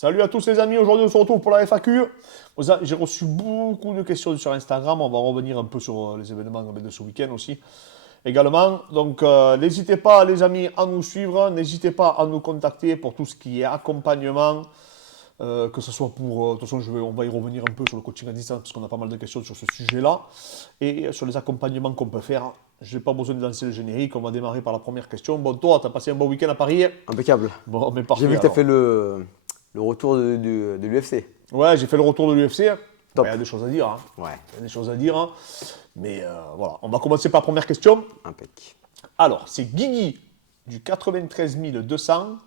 Salut à tous les amis, aujourd'hui on se retrouve pour la FAQ. J'ai reçu beaucoup de questions sur Instagram, on va revenir un peu sur les événements de ce week-end aussi également. Donc n'hésitez pas les amis à nous suivre, n'hésitez pas à nous contacter pour tout ce qui est accompagnement, que ce soit pour... de toute façon on va y revenir un peu sur le coaching à distance parce qu'on a pas mal de questions sur ce sujet-là et sur les accompagnements qu'on peut faire. Je n'ai pas besoin de lancer le générique, on va démarrer par la première question. Bon, toi, tu as passé un bon week-end à Paris? Impeccable. Bon, mais parfait. J'ai vu que tu as fait le retour de l'UFC. Ouais, j'ai fait le retour de l'UFC. Top. Il y a des choses à dire. Hein. Ouais, Il y a des choses à dire. Hein. Mais voilà, on va commencer par la première question. impec. Alors, c'est Guigui du 93 200.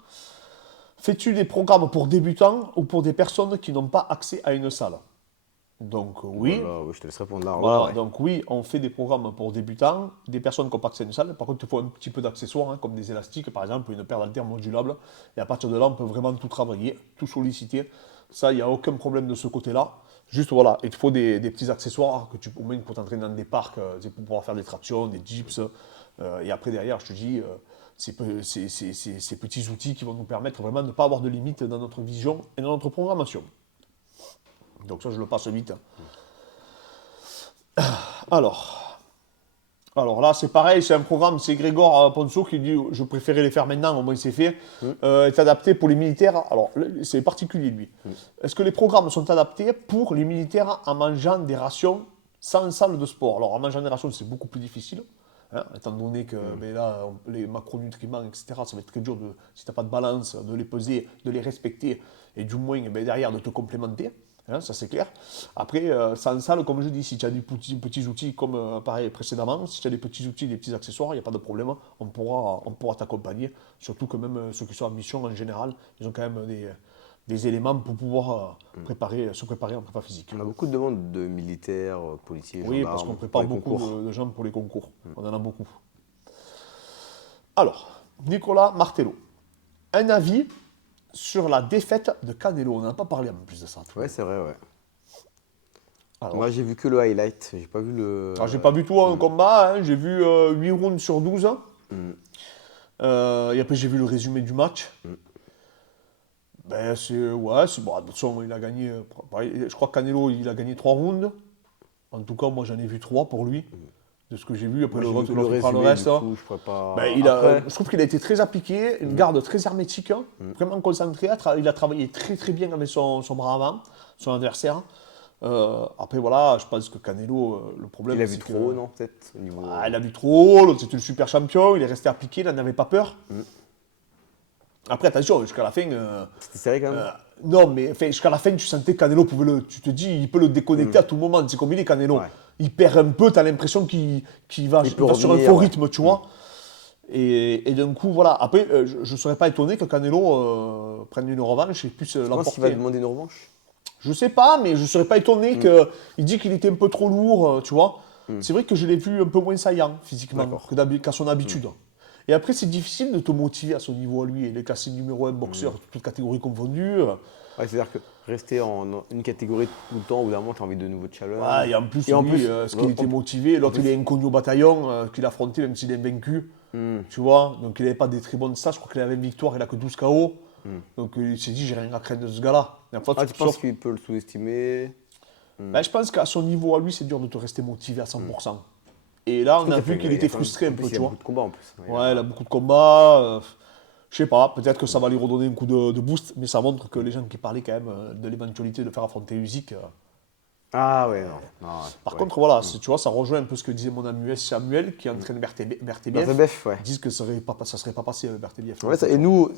Fais-tu des programmes pour débutants ou pour des personnes qui n'ont pas accès à une salle? Donc oui. Voilà, oui, je te laisse répondre là. Voilà, Ouais. donc oui, on fait des programmes pour débutants, des personnes qui n'ont pas accès à une salle. Par contre, il faut un petit peu d'accessoires, hein, comme des élastiques, par exemple, une paire d'haltères modulables. Et à partir de là, on peut vraiment tout travailler, tout solliciter. Ça, il n'y a aucun problème de ce côté-là. Juste, voilà, il te faut des petits accessoires que tu peux même pour t'entraîner dans des parcs, pour pouvoir faire des tractions, des dips. Et après, derrière, je te dis, ces petits outils qui vont nous permettre vraiment de ne pas avoir de limites dans notre vision et dans notre programmation. Donc ça, je le passe vite. Alors là, c'est pareil, c'est un programme, c'est Grégor Ponceau qui dit je préférais les faire maintenant, au moins c'est fait. Est adapté pour les militaires. Alors, c'est particulier lui. Est-ce que les programmes sont adaptés pour les militaires en mangeant des rations sans salle de sport? Alors, en mangeant des rations, c'est beaucoup plus difficile, hein, étant donné que là, les macronutriments, etc., ça va être très dur, si tu n'as pas de balance, de les peser, de les respecter et du moins derrière de te complémenter. Hein, ça c'est clair. Après, sans salle, comme je dis, si tu as des petits outils comme pareil précédemment, si tu as des petits outils, des petits accessoires, il n'y a pas de problème, on pourra t'accompagner. Surtout que même ceux qui sont en mission en général, ils ont quand même des éléments pour pouvoir se préparer en prépa physique. On a beaucoup de demandes de militaires, policiers, Oui, gendarmes parce qu'on pour prépare les beaucoup concours. de gens pour les concours. On en a beaucoup. Alors, Nicolas Martello, un avis sur la défaite de Canelo. On n'en a pas parlé en plus de ça. Ouais, c'est vrai, ouais. Alors, Moi, j'ai vu que le highlight. J'ai pas vu le. alors, j'ai pas vu tout un combat, hein. J'ai vu 8 rounds sur 12. Et après, j'ai vu le résumé du match. Ben, c'est bon. De toute façon, il a gagné. Je crois que Canelo, il a gagné 3 rounds. En tout cas, moi, j'en ai vu 3 pour lui. De ce que j'ai vu. Après, Moi, j'ai vu que l'autre, le il prend le résumé, reste. du coup, je pourrais pas. Ben, Après, je trouve qu'il a été très appliqué, une garde très hermétique, hein, vraiment concentré. Il a travaillé très très bien avec son bras avant, son adversaire. Après, voilà, je pense que Canelo, le problème, il a c'est vu que. trop haut, non, peut-être, au niveau. Ah, il a vu trop haut, l'autre c'était le super champion, il est resté appliqué, il n'en avait pas peur. Après, attention, jusqu'à la fin. C'était serré quand même. Non, mais enfin, jusqu'à la fin, tu sentais que Canelo pouvait tu te dis, il peut le déconnecter à tout moment. C'est comme il est Canelo. Ouais. Il perd un peu, tu as l'impression qu'il va peut sur un revenir, faux ouais. rythme, tu vois. Et d'un coup, voilà. Après, je ne serais pas étonné que Canelo prenne une revanche et puisse Je pense qu'il l'emporter. va demander une revanche. Je sais pas, mais je serais pas étonné qu'il dit qu'il était un peu trop lourd, tu vois. C'est vrai que je l'ai vu un peu moins saillant physiquement D'accord. qu'à son habitude. Et après, c'est difficile de te motiver à son niveau à lui. Il est classé numéro 1 boxeur, toutes catégories confondues. Ouais, c'est-à-dire que rester en une catégorie tout le temps, au bout d'un moment, tu as envie de nouveaux challenges. Ouais, et en plus, Et en lui, plus, ce qu'il était motivé, l'autre il est inconnu au bataillon, qu'il a affronté même s'il est vaincu. Tu vois, donc il n'avait pas des très bonnes stats, je crois qu'il avait une victoire, il a que 12 KO. Donc il s'est dit, j'ai rien à craindre de ce gars-là. Et en fait, Ah, tu penses qu'il peut le sous-estimer? Ben, je pense qu'à son niveau à lui, c'est dur de te rester motivé à 100%. Et là, on a vu qu'il était frustré un peu, tu Il a vois. beaucoup de combats en plus. Ouais, il a beaucoup de combats. Je sais pas, peut-être que ça va lui redonner un coup de boost, mais ça montre que les gens qui parlaient quand même de l'éventualité de faire affronter Usyk. Ah ouais, non. Non, Par ouais. contre, voilà, tu vois, ça rejoint un peu ce que disait mon ami Samuel, qui entraîne Bertebiev. Berzebef, ouais. Ils disent que ça serait pas passé Bertebiev. Ouais, et nous,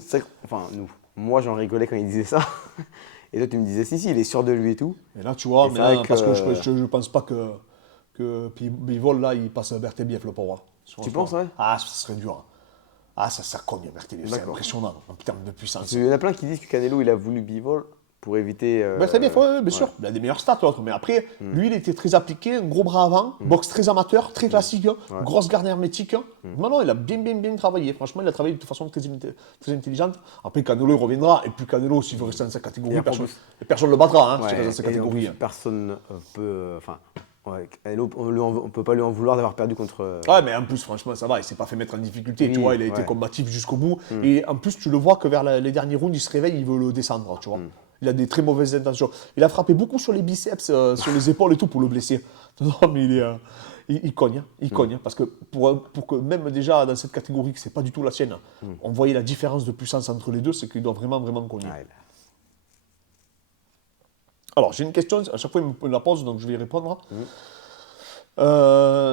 enfin nous, moi j'en rigolais quand il disait ça. Et toi tu me disais si, il est sûr de lui et tout. Et là, tu vois, Et mais c'est là, vrai parce que que- je pense pas que Bivol, là, il passe Bertebiev, le pauvre. Tu penses, ouais? Ah, ça serait dur. Ah, ça sert combien Bertebiev? C'est D'accord. impressionnant en termes de puissance. Il y en a plein qui disent que Canelo il a voulu Bivol pour éviter. Bertebiev, ouais, bien sûr. Il a des meilleurs stats, l'autre. Mais après, lui, il était très appliqué, un gros bras avant, boxe très amateur, très classique, grosse garde hermétique. Non, non, il a bien travaillé. Franchement, il a travaillé de façon très intelligente. Après, Canelo, il reviendra. Et puis, Canelo, s'il veut rester dans sa catégorie, Et après, personne ne le battra, hein, Ouais, s'il reste dans sa et en catégorie. plus, personne peut. Enfin, Ouais, et là, on peut pas lui en vouloir d'avoir perdu contre. Ouais, mais en plus, franchement, ça va, il s'est pas fait mettre en difficulté, tu Oui, vois, il a été ouais. combatif jusqu'au bout. Et en plus, tu le vois que vers les derniers rounds, il se réveille, il veut le descendre, tu vois. Il a des très mauvaises intentions. Il a frappé beaucoup sur les biceps, sur les épaules et tout pour le blesser. Non, mais il cogne, hein, il cogne. Hein, parce que pour que même déjà dans cette catégorie, que c'est pas du tout la sienne, on voyait la différence de puissance entre les deux, c'est qu'il doit vraiment, vraiment cogner. Ouais, Alors, j'ai une question, à chaque fois il me la pose, donc je vais y répondre.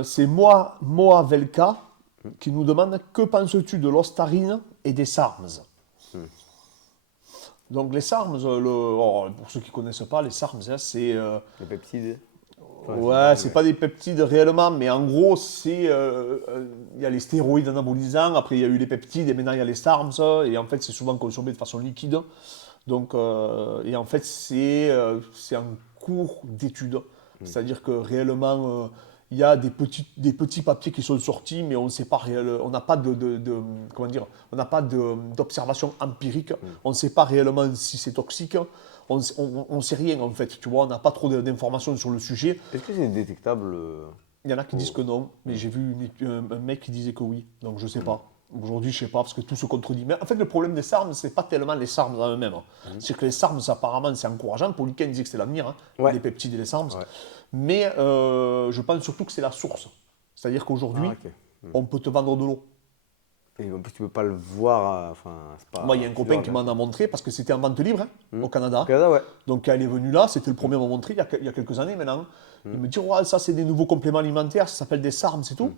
C'est Moa Velka qui nous demande que penses-tu de l'ostarine et des SARMs. Donc les SARMs, pour ceux qui ne connaissent pas, les SARMs, hein, c'est les peptides. ouais, c'est pas des peptides réellement, mais en gros, il y a les stéroïdes anabolisants, après il y a eu les peptides et maintenant il y a les SARMs, et en fait c'est souvent consommé de façon liquide. Donc, et en fait c'est en cours d'étude, c'est-à-dire que réellement il y a des petits papiers qui sont sortis, mais on ne sait pas on n'a pas comment dire, on n'a pas d'observation empirique, on ne sait pas réellement si c'est toxique. On ne sait rien en fait, tu vois, on n'a pas trop d'informations sur le sujet. Est-ce que c'est détectable Il y en a qui disent que non, mais j'ai vu un mec qui disait que oui, donc je sais pas. Aujourd'hui, je sais pas, parce que tout se contredit. Mais en fait, le problème des SARMs, c'est pas tellement les SARMs en eux-mêmes. C'est que les SARMs, apparemment, c'est encourageant. Pauliken disait que c'est l'avenir, hein, Ouais. les peptides et les SARMs. Ouais. Mais je pense surtout que c'est la source. C'est-à-dire qu'aujourd'hui, Ah, ok. on peut te vendre de l'eau. Et en plus, tu peux pas le voir. Enfin, c'est pas. Moi, il y a un copain qui m'en a montré, parce que c'était en vente libre au Canada. Au Canada, ouais. Donc quand elle est venue là, c'était le premier à me montrer il y a quelques années maintenant. Il me dit, ouais, ça c'est des nouveaux compléments alimentaires, ça s'appelle des SARMs, c'est tout.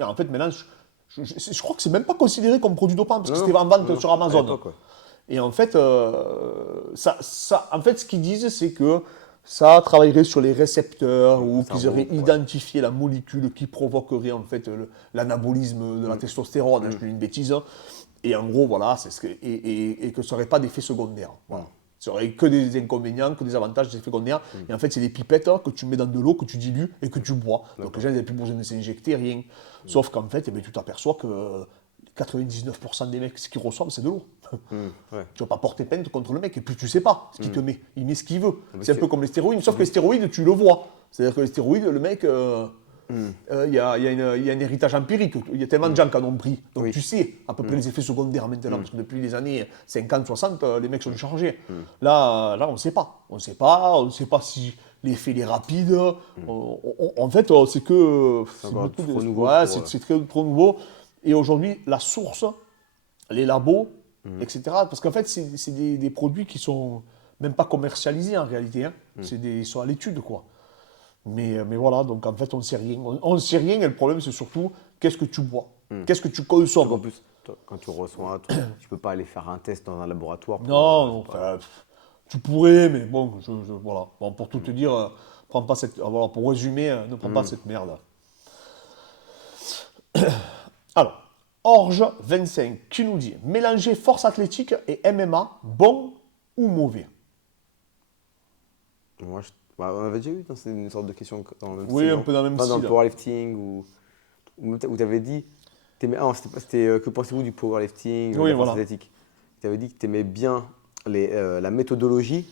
Et en fait, maintenant, je crois que c'est même pas considéré comme produit dopant, parce que c'était en vente sur Amazon. L'époque, ouais. Et en fait, en fait, ce qu'ils disent, c'est que ça travaillerait sur les récepteurs ou qu'ils auraient identifié la molécule qui provoquerait en fait l'anabolisme de la testostérone. Je dis une bêtise. Et en gros, voilà, c'est et que ça n'aurait pas d'effet secondaire. Voilà. Ça n'aurait que des inconvénients, que des avantages, des effets secondaires. Et en fait, c'est des pipettes que tu mets dans de l'eau, que tu dilues et que tu bois. Donc les gens n'avaient plus besoin de s'injecter, rien. Sauf qu'en fait, eh bien, tu t'aperçois que 99% des mecs, ce qu'ils reçoivent, c'est de l'eau. Ouais. Tu vas pas porter plainte contre le mec, et puis tu sais pas ce qu'il te met. Il met ce qu'il veut. mais C'est un c'est- peu comme les stéroïdes, sauf que les stéroïdes, tu le vois. C'est-à-dire que les stéroïdes, le mec, il y a un héritage empirique. Il y a tellement de gens qui en ont pris. Donc Oui. tu sais à peu près les effets secondaires maintenant, parce que depuis les années 50, 60, les mecs sont changés. Là, on ne sait pas. On ne sait pas si l'effet est rapide. En fait, c'est que... C'est encore beaucoup trop de- nouveau ouais, pour, c'est très trop nouveau. Et aujourd'hui, la source, les labos, etc. Parce qu'en fait, c'est des produits qui sont même pas commercialisés en réalité. Hein. Ils sont à l'étude, quoi. Mais voilà, donc en fait, on ne sait rien. On ne sait rien, et le problème, c'est surtout qu'est-ce que tu bois, qu'est-ce que tu consommes. En plus, toi, quand tu reçois un truc, tu peux pas aller faire un test dans un laboratoire. Non, enfin, tu pourrais, mais bon, voilà. Bon, pour tout te dire, prends pas cette. Voilà, pour résumer, ne prends pas cette merde. Alors, Orge25 qui nous dit mélanger force athlétique et MMA, bon ou mauvais? Moi, on avait déjà eu c'est une sorte de question dans le même Oui, style, un non peu dans le même Pas dans style. le powerlifting où tu avais dit. C'était que pensez-vous du powerlifting, de Oui, la force voilà. athlétique. Tu avais dit que tu aimais bien la méthodologie,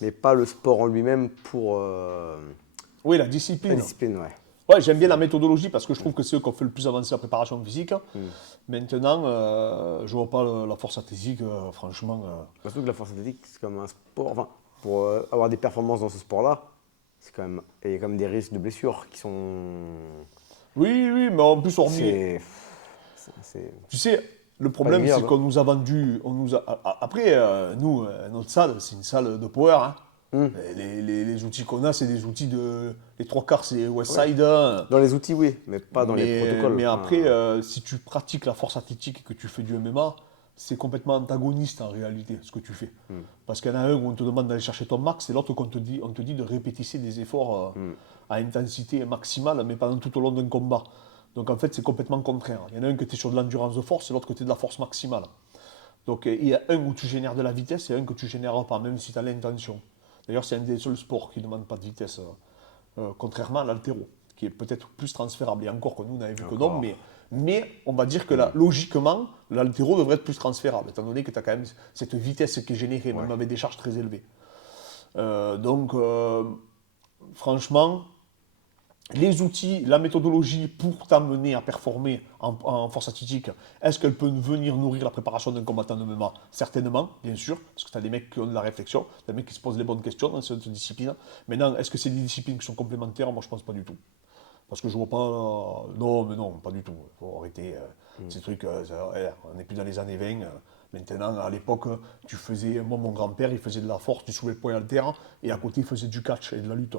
mais pas le sport en lui-même pour Oui, la la discipline. discipline. Ouais. Ouais, j'aime bien la méthodologie parce que je trouve que c'est eux qui ont fait le plus avancer la préparation physique. Maintenant, je vois pas la force athlétique, franchement. Surtout que la force athlétique, c'est comme un sport. Enfin, pour avoir des performances dans ce sport-là, il y a quand même des risques de blessures qui sont. Oui, oui, mais en plus, hormis. Tu sais, le problème, c'est agréable, qu'on nous a vendu. Après, nous, notre salle, c'est une salle de power. Hein. Les outils qu'on a, c'est des outils de. Les trois quarts, c'est Westside. Hein. Dans les outils, oui, mais pas dans les protocoles. Mais Enfin, après, si tu pratiques la force athlétique et que tu fais du MMA, c'est complètement antagoniste en réalité ce que tu fais. Parce qu'il y en a un où on te demande d'aller chercher ton max et l'autre qu'on te dit, on te dit de répéter des efforts à intensité maximale, mais pendant tout au long d'un combat. Donc en fait, c'est complètement contraire. Il y en a un que tu es sur de l'endurance de force et l'autre que tu es de la force maximale. Donc il y a un où tu génères de la vitesse et un que tu génères pas, même si tu as l'intention. D'ailleurs, c'est un des seuls sports qui ne demande pas de vitesse, contrairement à l'haltéro, qui est peut-être plus transférable. Et encore que nous, on avait vu que non, mais on va dire que là, logiquement, l'haltéro devrait être plus transférable, étant donné que tu as quand même cette vitesse qui est générée, même avec des charges très élevées. Donc, franchement, les outils, la méthodologie pour t'amener à performer en force athlétique, est-ce qu'elle peut venir nourrir la préparation d'un combattant de MMA? Certainement, bien sûr, parce que tu as des mecs qui ont de la réflexion, des mecs qui se posent les bonnes questions dans cette discipline. Maintenant, est-ce que c'est des disciplines qui sont complémentaires? Moi, je pense pas du tout. Parce que je vois pas. Non, mais non, pas du tout. Il faut arrêter ces trucs. On n'est plus dans les années 20. Maintenant, à l'époque, tu faisais. Moi, mon grand-père, il faisait de la force, tu soulevais le poing haltère, et à côté, il faisait du catch et de la lutte.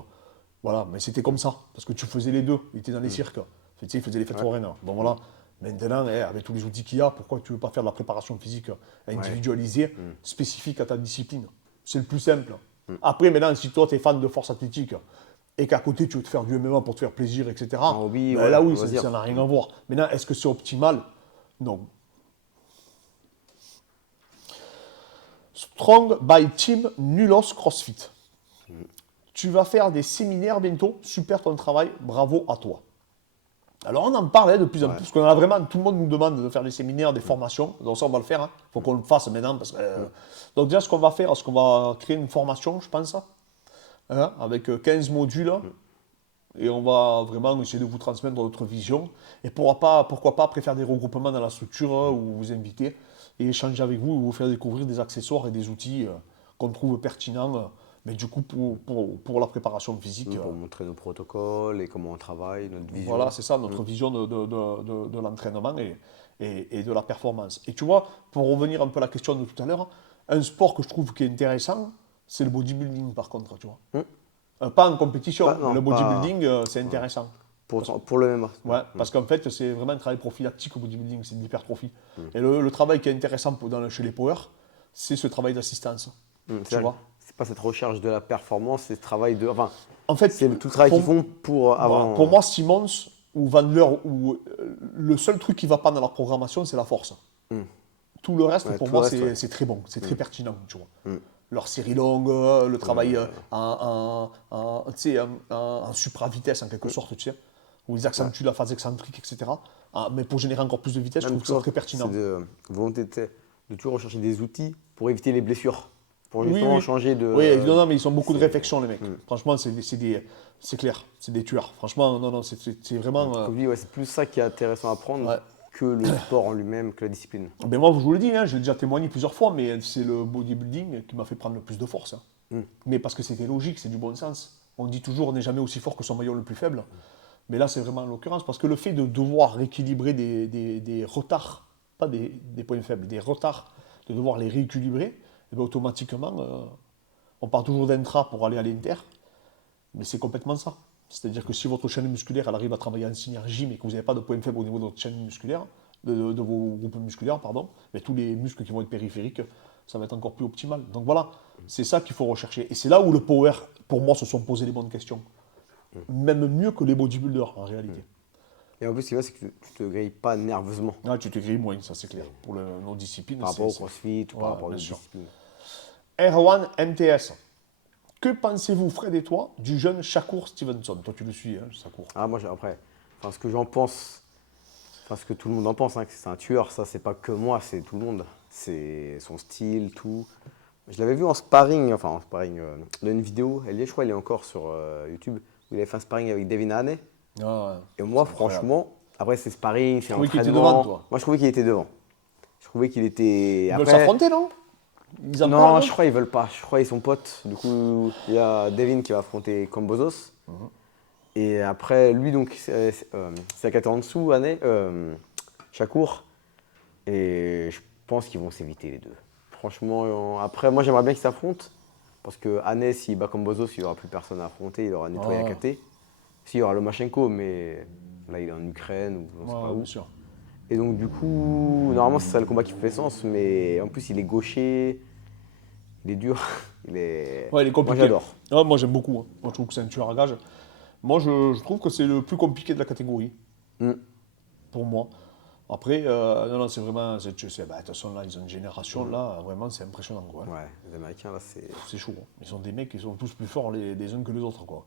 Voilà, mais c'était comme ça, parce que tu faisais les deux. Il était dans les cirques. Tu sais, il faisait les fêtes foraines. Bon, voilà. Maintenant, avec tous les outils qu'il y a, pourquoi tu ne veux pas faire de la préparation physique individualisée, spécifique à ta discipline? C'est le plus simple. Après, maintenant, si toi, tu es fan de force athlétique, et qu'à côté, tu veux te faire du MMA pour te faire plaisir, etc., hobby, ben là, oui, on va dire. ça n'a rien à voir. Maintenant, est-ce que c'est optimal? Non. Strong by Team Nulos CrossFit. Tu vas faire des séminaires bientôt. Super ton travail. Bravo à toi. Alors, on en parle de plus en plus, parce qu'on a vraiment, tout le monde nous demande de faire des séminaires, des formations. Donc, ça, on va le faire. Il faut qu'on le fasse maintenant. Parce que, donc, déjà, ce qu'on va faire, c'est qu'on va créer une formation, je pense, avec 15 modules. Et on va vraiment essayer de vous transmettre notre vision. Et pourquoi pas après faire des regroupements dans la structure où vous invitez et échanger avec vous, vous faire découvrir des accessoires et des outils qu'on trouve pertinents. Mais du coup, pour la préparation physique. Pour montrer nos protocoles et comment on travaille, notre vision. Voilà, c'est ça, notre vision de l'entraînement et de la performance. Et tu vois, pour revenir un peu à la question de tout à l'heure, un sport que je trouve qui est intéressant, c'est le bodybuilding par contre, tu vois. Pas en compétition, non, le bodybuilding, c'est intéressant. Pour le MMA. Ouais, parce qu'en fait, c'est vraiment un travail prophylactique au bodybuilding, c'est de l'hypertrophie. Et le travail qui est intéressant chez les power, c'est ce travail d'assistance. Tu vois. C'est pas cette recherche de la performance, c'est ce travail de. Enfin, en fait, c'est tout le travail qu'ils font pour avoir. Pour moi, Simmons ou Wandler, le seul truc qui ne va pas dans leur programmation, c'est la force. Tout le reste, pour moi, c'est très bon, c'est très pertinent. Tu vois. Leur série longue, le travail en supra-vitesse en quelque sorte, tu sais, où ils accentuent la phase excentrique, etc. Mais pour générer encore plus de vitesse, je trouve que c'est très pertinent. C'est de volonté de toujours rechercher des outils pour éviter les blessures, pour justement changer de. Oui, non, mais ils ont beaucoup de réflexion, les mecs. Franchement, c'est clair, c'est des tueurs. Franchement, non, c'est vraiment. Comme je dis, c'est plus ça qui est intéressant à apprendre que le sport en lui-même, que la discipline. Ben moi, je vous le dis, j'ai déjà témoigné plusieurs fois, mais c'est le bodybuilding qui m'a fait prendre le plus de force. Mais parce que c'était logique, c'est du bon sens. On dit toujours, on n'est jamais aussi fort que son maillon le plus faible. Mais là, c'est vraiment l'occurrence, parce que le fait de devoir rééquilibrer des retards, pas des points faibles, des retards, de devoir les rééquilibrer, et bien automatiquement, on part toujours d'intra pour aller à l'inter, mais c'est complètement ça. C'est-à-dire que si votre chaîne musculaire elle arrive à travailler en synergie, mais que vous n'avez pas de point faible au niveau de votre chaîne musculaire, de vos groupes musculaires, pardon, mais tous les muscles qui vont être périphériques, ça va être encore plus optimal. Donc voilà, c'est ça qu'il faut rechercher. Et c'est là où le power, pour moi, se sont posés les bonnes questions. Même mieux que les bodybuilders, en réalité. Et en plus, ce qui va, c'est que tu ne te grilles pas nerveusement. Ah, tu te grilles moins, ça c'est clair. Pour nos disciplines. Par rapport au crossfit ou par rapport à d'autres disciplines. R1 MTS. Que pensez-vous, Fred et toi, du jeune Shakur Stevenson? Toi, tu le suis, Shakur. Ah, moi, après, ce que j'en pense, ce que tout le monde en pense, que c'est un tueur, ça, c'est pas que moi, c'est tout le monde. C'est son style, tout. Je l'avais vu en sparring, dans une vidéo, je crois, il est encore sur YouTube, où il avait fait un sparring avec Devin Haney. Et moi, franchement, après, c'est sparring, c'est entraînement. Tu trouvais qu'il était devant, toi? Moi, je trouvais qu'il était devant. Je trouvais qu'il était. Ils veulent s'affronter, non? Non, je crois qu'ils veulent pas. Je crois qu'ils sont potes. Du coup, il y a Devin qui va affronter Kambosos. Et après, lui, donc, c'est la catégorie en dessous, Shakur. Et je pense qu'ils vont s'éviter les deux. Franchement, après, moi, j'aimerais bien qu'ils s'affrontent. Parce que Haney, s'il bat Kambosos, il n'y aura plus personne à affronter. Il aura nettoyé la KT. Si, il y aura Lomachenko, mais là, il est en Ukraine ou on ne sait pas où. Bien sûr. Et donc, du coup, normalement, c'est ça le combat qui fait sens. Mais en plus, il est gaucher. Il est dur. Il est compliqué. Moi, j'adore. Moi, j'aime beaucoup. Moi, je trouve que c'est un tueur à gage. Moi, je trouve que c'est le plus compliqué de la catégorie. Pour moi. Après, non, c'est vraiment. De toute façon, là, ils ont une génération, là, vraiment, c'est impressionnant. Quoi. Ouais, les Américains, là, c'est. C'est chaud. Ils sont des mecs qui sont tous plus forts les uns que les autres. Quoi.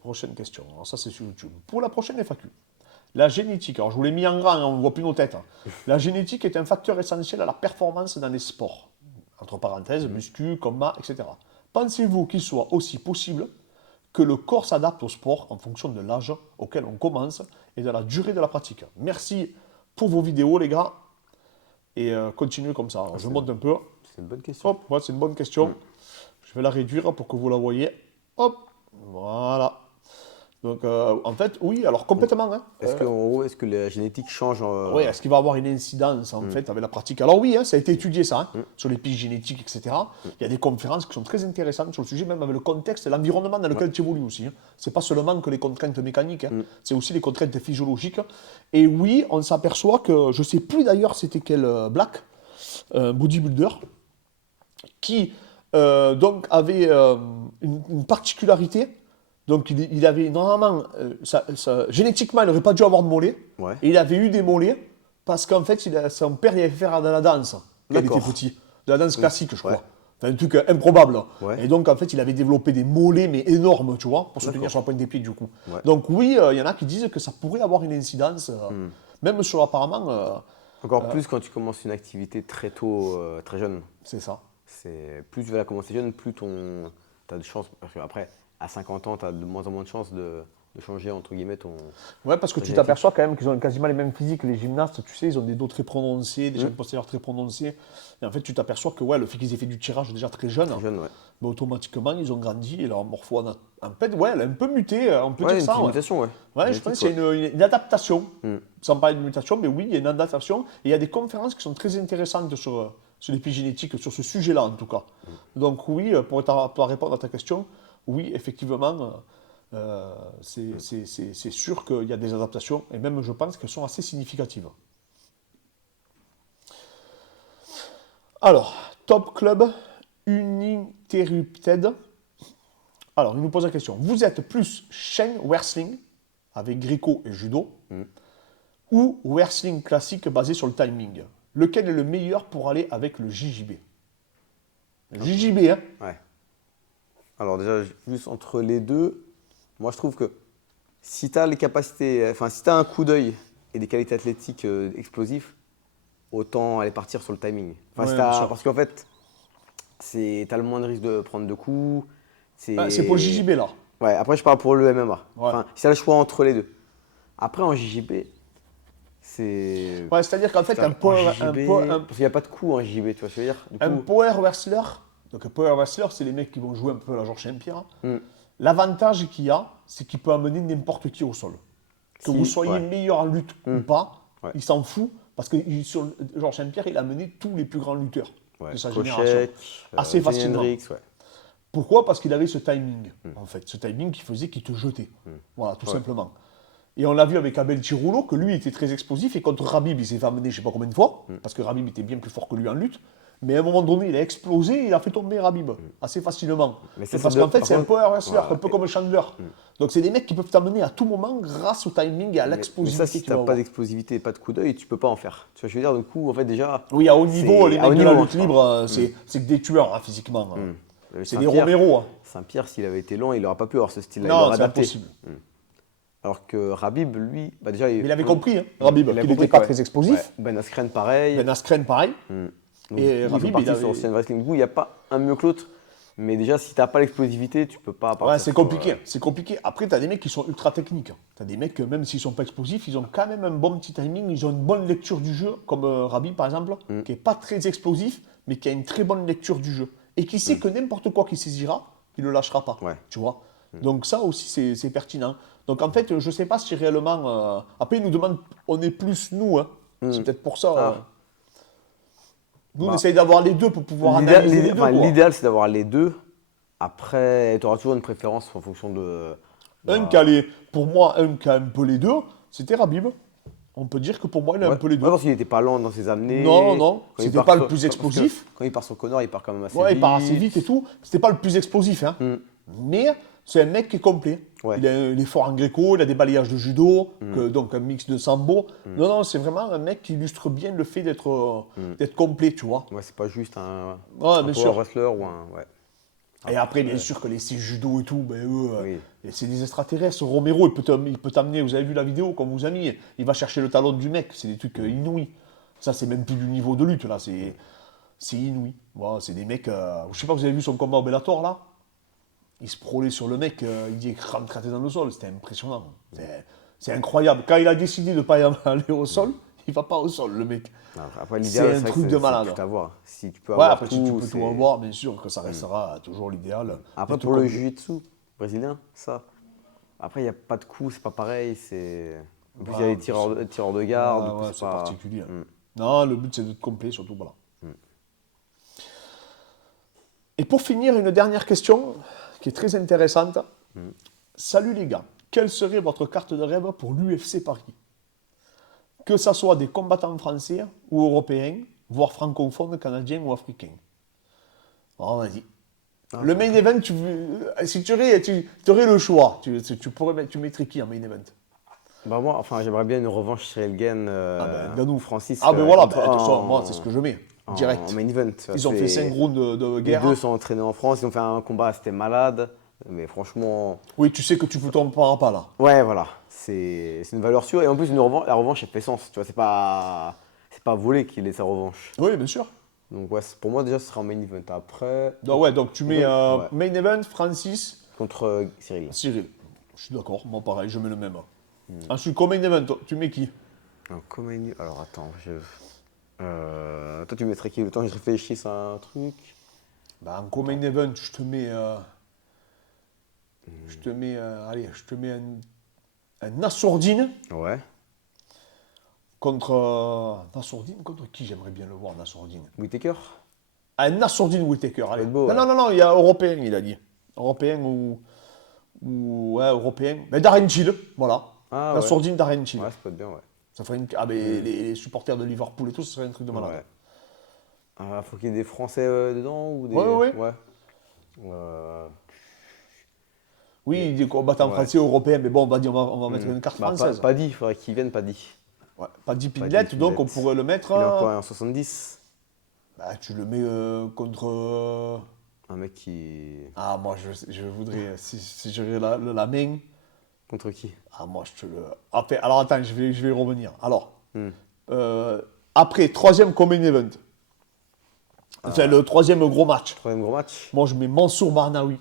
Prochaine question. Alors, ça, c'est sur YouTube. Pour la prochaine FAQ. La génétique, alors je vous l'ai mis en grand, on ne voit plus nos têtes. La génétique est un facteur essentiel à la performance dans les sports. Entre parenthèses, muscu, combat, etc. Pensez-vous qu'il soit aussi possible que le corps s'adapte au sport en fonction de l'âge auquel on commence et de la durée de la pratique. Merci pour vos vidéos, les gars. Et continuez comme ça. Alors, je monte un peu. C'est une bonne question. Hop, ouais, c'est une bonne question. Je vais la réduire pour que vous la voyez. Hop, voilà. Donc, en fait, oui, alors complètement. Hein. Est-ce que, en gros, est-ce que la génétique change Oui, est-ce qu'il va avoir une incidence en fait avec la pratique? Alors oui, hein, ça a été étudié ça, hein, sur l'épigénétique, etc. Il y a des conférences qui sont très intéressantes sur le sujet, même avec le contexte et l'environnement dans lequel tu évolues aussi. Hein. C'est pas seulement que les contraintes mécaniques, hein, c'est aussi les contraintes physiologiques. Et oui, on s'aperçoit que, je sais plus d'ailleurs c'était quel Black, un bodybuilder, qui donc avait une particularité. Donc il avait normalement, génétiquement, il n'aurait pas dû avoir de mollets. Ouais. Et il avait eu des mollets parce qu'en fait, son père il avait fait faire de la danse quand il était D'accord. petit. De la danse classique, je crois. Ouais. Enfin, un truc improbable. Ouais. Et donc, en fait, il avait développé des mollets, mais énormes, tu vois, pour se tenir sur la pointe des pieds, du coup. Ouais. Donc oui, il y en a qui disent que ça pourrait avoir une incidence, même sur apparemment, Encore plus quand tu commences une activité très tôt, très jeune. c'est ça. Plus tu vas la commencer jeune, plus tu as de chances. Parce qu'après, à 50 ans, tu as de moins en moins de chances de changer, entre guillemets, ton. Ouais, parce que tu génétique. t'aperçois quand même qu'ils ont quasiment les mêmes physiques. Les gymnastes, tu sais, ils ont des dos très prononcés, des chaînes postérieures très prononcées. Et en fait, tu t'aperçois que ouais, le fait qu'ils aient fait du tirage déjà très jeune, Très jeune, ouais. bah, automatiquement, ils ont grandi et leur morpho en fait, ouais, elle a un peu muté, on peut Ouais, dire une ça. petite Ouais, mutation, ouais. Ouais, je pense que c'est une adaptation. Sans parler de mutation, mais oui, il y a une adaptation. Et il y a des conférences qui sont très intéressantes sur l'épigénétique, sur ce sujet-là en tout cas. Donc oui, pour répondre à ta question, oui, effectivement, c'est sûr qu'il y a des adaptations, et même je pense qu'elles sont assez significatives. Alors, Top Club Uninterrupted. Alors, il nous pose la question. Vous êtes plus chain wrestling, avec Greco et Judo, ou wrestling classique basé sur le timing? Lequel est le meilleur pour aller avec le JJB? Le JJB, hein? Ouais. Alors déjà, juste entre les deux, moi je trouve que si tu as les capacités, enfin si tu as un coup d'œil et des qualités athlétiques explosives, autant aller partir sur le timing. Enfin, Ouais, si bien sûr. parce qu'en fait, tu as le moins de risque de prendre de coups. C'est pour le JJB là. Ouais, après je parle pour le MMA. Ouais. Enfin, si tu as le choix entre les deux. Après en JJB, c'est. Ouais, c'est-à-dire qu'en fait, Putain, un power, en JJB, parce qu'il n'y a pas de coup en JJB, tu vois ce que je veux dire. Du un coup, power wrestler, donc un power wrestler, c'est les mecs qui vont jouer un peu à la Georges Saint-Pierre. Mm. L'avantage qu'il y a, c'est qu'il peut amener n'importe qui au sol. Que Si, vous soyez ouais. meilleur en lutte ou pas, Ouais. il s'en fout, parce que sur Georges Saint-Pierre, il a amené tous les plus grands lutteurs ouais. de sa Kochek, génération. Assez Jimi facilement. Hendrix, ouais. Pourquoi? Parce qu'il avait ce timing, en fait. Ce timing qui faisait qu'il te jetait. Voilà, tout simplement. Et on l'a vu avec Abel Tirolo, que lui était très explosif, et contre Rabib, il s'est fait amener je ne sais pas combien de fois, parce que Rabib était bien plus fort que lui en lutte. Mais à un moment donné, il a explosé et il a fait tomber Rabib assez facilement. Mais ça, Parce c'est qu'en de- fait, par c'est un contre- power wrestler, voilà. un peu comme Chandler. Donc c'est des mecs qui peuvent t'amener à tout moment grâce au timing et à Mais l'explosivité ça, si qu'il tu va n'as pas avoir. d'explosivité et pas de coup d'œil, tu peux pas en faire. Tu vois, je veux dire, du coup, en fait, déjà. Oui, à haut niveau, c'est- les à haut mecs de la niveau, lutte hein, libre, c'est que des tueurs hein, physiquement. C'est des Saint-Pierre- Romero. Hein. Saint-Pierre, s'il avait été lent, il n'aurait pas pu avoir ce style-là. il Non, aurait c'est adapté. impossible. Alors que Rabib, lui, bah déjà. Mais il avait compris, hein, Rabib, il a qu'il compris n'était pas que, très explosif. ouais. Ben Askren, pareil. Ben Askren, pareil. Donc, Et ils sont Rabib, partis il avait- sur ancien wrestling. Du coup, il n'y a pas un mieux que l'autre. Mais déjà, si tu n'as pas l'explosivité, tu peux pas partir. Ouais, c'est sur, compliqué. C'est compliqué. Après, tu as des mecs qui sont ultra techniques. Tu as des mecs, même s'ils sont pas explosifs, ils ont quand même un bon petit timing. Ils ont une bonne lecture du jeu, comme Rabib, par exemple, qui n'est pas très explosif, mais qui a une très bonne lecture du jeu. Et qui sait que n'importe quoi qu'il saisira, il ne le lâchera pas. Ouais. Tu vois. Donc ça aussi, c'est pertinent. Donc en fait, je ne sais pas si réellement... Après, ils nous demandent, on est plus nous. Hein. C'est peut-être pour ça. Ah. Nous, on Bah, essaye d'avoir les deux pour pouvoir L'idéal, analyser les deux. quoi. l'idéal, c'est d'avoir les deux. Après, tu auras toujours une préférence en fonction de. Un qui a pour moi, un qui a un peu les deux, c'était Rabib. On peut dire que pour moi, il a un peu les deux. Ouais, parce qu'il n'était pas lent dans ses amenés. Non, non, Quand il c'était part pas le sur- plus parce que explosif. Quand il part sur Connor, il part quand même assez Ouais, vite. il part assez vite et tout. C'était pas le plus explosif, hein. Mais c'est un mec qui est complet. Ouais. Il est fort en gréco, il a des balayages de judo, donc un mix de sambo. Non, non, c'est vraiment un mec qui illustre bien le fait d'être complet, tu vois. Ouais, c'est pas juste un Ouais, bien power sûr. wrestler ou un. Ouais. Et après, bien sûr que les six judo et tout, ben eux, Oui. et c'est des extraterrestres. Romero, il peut t'amener, vous avez vu la vidéo, comme vous a mis, il va chercher le talon du mec, c'est des trucs inouïs. Ça, c'est même plus du niveau de lutte, là, c'est inouï. Voilà, c'est des mecs, je sais pas, vous avez vu son combat au Bellator, là? Il se prolait sur le mec, il dit éclaté dans le sol. C'était impressionnant. C'est incroyable. Quand il a décidé de ne pas y aller au sol, il va pas au sol, le mec. Après, C'est l'idéal, un vrai truc que de c'est malade. tout avoir. Si tu peux Ouais, avoir après, si tu peux c'est- tout avoir, bien sûr que ça restera toujours l'idéal. Après, D'être pour le comme- jiu-jitsu brésilien, ça. Après, il n'y a pas de coups, c'est pas pareil. En plus, il y a Ouais, les tireurs de garde. Du coup, ouais, c'est c'est pas. particulier. Hmm. Non, le but, c'est d'être complet, surtout. Voilà. Et pour finir, une dernière question qui est très intéressante. Salut les gars, quelle serait votre carte de rêve pour l'UFC Paris? Que ça soit des combattants français ou européens, voire francophones, canadiens ou africains. Oh, vas-y. Le main event, si tu aurais le choix, tu mettrais qui en main event? Bah, moi, enfin, j'aimerais bien une revanche Cyril Gane, Ah ben, Ganou. Francis. Ah ben voilà, contre- ben, de toute façon, moi, c'est ce que je mets. Direct. En main event. Ils ont fait 5 rounds de Les guerre. deux sont entraînés en France. Ils ont fait un combat, c'était malade. Mais franchement, Oui, tu sais que tu ne t'en parles pas là. ouais, voilà. C'est une valeur sûre. Et en plus, la revanche, elle fait sens. Tu vois, c'est pas volé qu'il ait sa revanche. Oui, bien sûr. Donc, ouais, pour moi, déjà, ce sera en main event. Après, Donc, ouais, donc tu mets Ouais. main event, Francis, contre Cyril. Cyril. Je suis d'accord, moi pareil, je mets le même. Ensuite, comme main event, tu mets qui? Alors, attends. Toi, tu mettrais qui? Le temps que je réfléchisse à un truc. Bah, en co-main event, je te mets. Allez, je te mets un Nassourdine Ouais. contre. Nassourdine contre qui j'aimerais bien le voir, Nassourdine? Whittaker. Un Nassourdine Whittaker, allez. Ça va être beau, non, ouais. non, non, il y a européen, il a dit. Européen ouais, européen. Mais Darren Till, voilà. Ah, Nassourdine, Darren Till. Ouais, ça peut être bien, ouais. Ça ferait ah, mais les supporters de Liverpool et tout, ça serait un truc de malade. Ouais. Ah, faut qu'il y ait des Français dedans ou des. Ouais. Ouais. Euh, Oui, des combattants Ouais. français, européens, mais bon, on va mettre une carte française. Paddy, il faudrait qu'il vienne Paddy. Ouais, pas 10 Paddy pinglettes, donc on Pinglet. pourrait le mettre. Il est en quoi, en 70. Bah, tu le mets contre. Un mec qui. Ah, moi, je voudrais. Si j'aurais la main. Contre qui? Ah, moi, je te le. Après, alors, attends, je vais y revenir. Alors, Hmm. après, troisième common event. Enfin, le troisième gros match. Troisième gros match. Moi, je mets Mansour Barnaoui.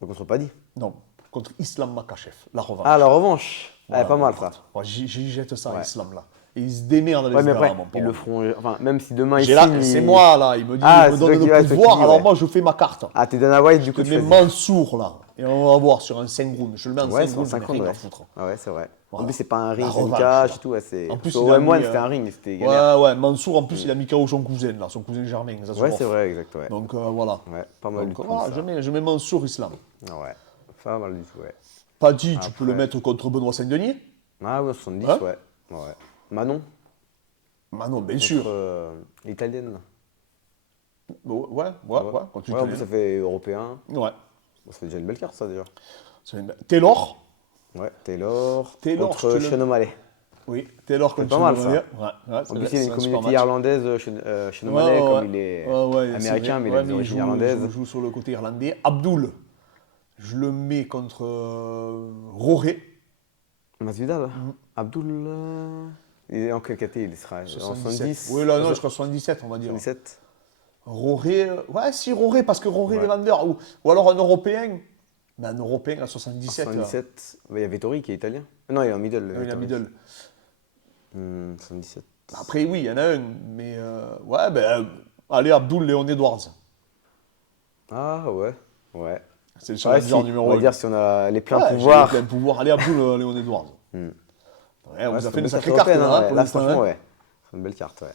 Contre Paddy. Non, contre Islam Makhachev. La revanche. Ah, la revanche. Voilà, Pas mal ça. Moi, j'y jette ça, Ouais. Islam, là. Et ils se démerdent, les Ouais, mais gars, après, mon ils pauvre. le feront. Enfin, même si demain ils J'ai là, signent, c'est ils- moi, là. Il me dit, Ah, il me c'est donne toi le qui- ouais, c'est toi pouvoir. qui dis, Alors, ouais. moi, je fais ma carte. Ah, t'es Dana White, du coup, Je tu mets fais. Mansour, là. Et on va voir sur un 5 rounds. Je le mets en Ouais, 5 sur rounds, je 50, n'ai rien ouais. à foutre. Ah ouais, c'est vrai. Voilà. En plus, c'est pas un ring, La c'est une revanche, cage là. et tout. Ouais, c'est. En plus, Au il a M1, mis, c'était un ring, c'était galère. Ouais, Mansour, en plus, il a mis KO son cousin, là. Son cousin Germain. Ça se Ouais, voit. c'est vrai, exact, ouais. Donc, voilà. Ouais, pas mal du Donc, tout. voilà, ça. je mets Mansour Islam. Ah ouais, pas mal du tout, ouais. Paddy, tu peux le Après. mettre contre Benoît Saint-Denis. Ah ouais, 70, Hein ouais. Ouais. Manon, Manon, bien contre sûr. l'italienne. Ouais, contre Ouais, en plus, l'Italien. ça fait européen. Ouais. Bon, ça fait déjà une belle carte, ça, déjà. Taylor. Ouais, Taylor, Taylor, je te contre le- Sean O'Malley. Oui, Taylor contre pas mal, Chevalier. ça. Ouais, En plus, il y a c'est une un super communauté match. irlandaise chez Ouais, O'Malley, ouais, comme il est c'est américain, vrai. mais il a des il origines joue, irlandaises. il joue sur le côté irlandais. Abdul, je le mets contre Roré. Masvidal, Abdul, il est en quelle catégorie? Il sera en 70. Oui, là, non, je crois 77, on va dire. 77. Roré, ouais, si, Roré, parce que Roré, Ouais. les vendeurs. Ou alors un Européen. Mais un Européen à 77. 77. Bah, il y a Vettori qui est italien. Non, il est en middle. Il a Vettori. middle. 77. Après, oui, il y en a un. Mais, ouais, ben, allez, Abdul Léon Edwards. Ah ouais, ouais. C'est le Ouais, challenger si, numéro on va 1. dire si on a les pleins Ouais, j'ai pouvoirs. le plein pouvoir. Allez, Abdul Léon Edwards. Hmm. Ouais, on vous a c'est fait une belle sacrée carte carte, européenne, là, ouais. pour Là, l'instant, franchement, hein. ouais. C'est une belle carte, ouais.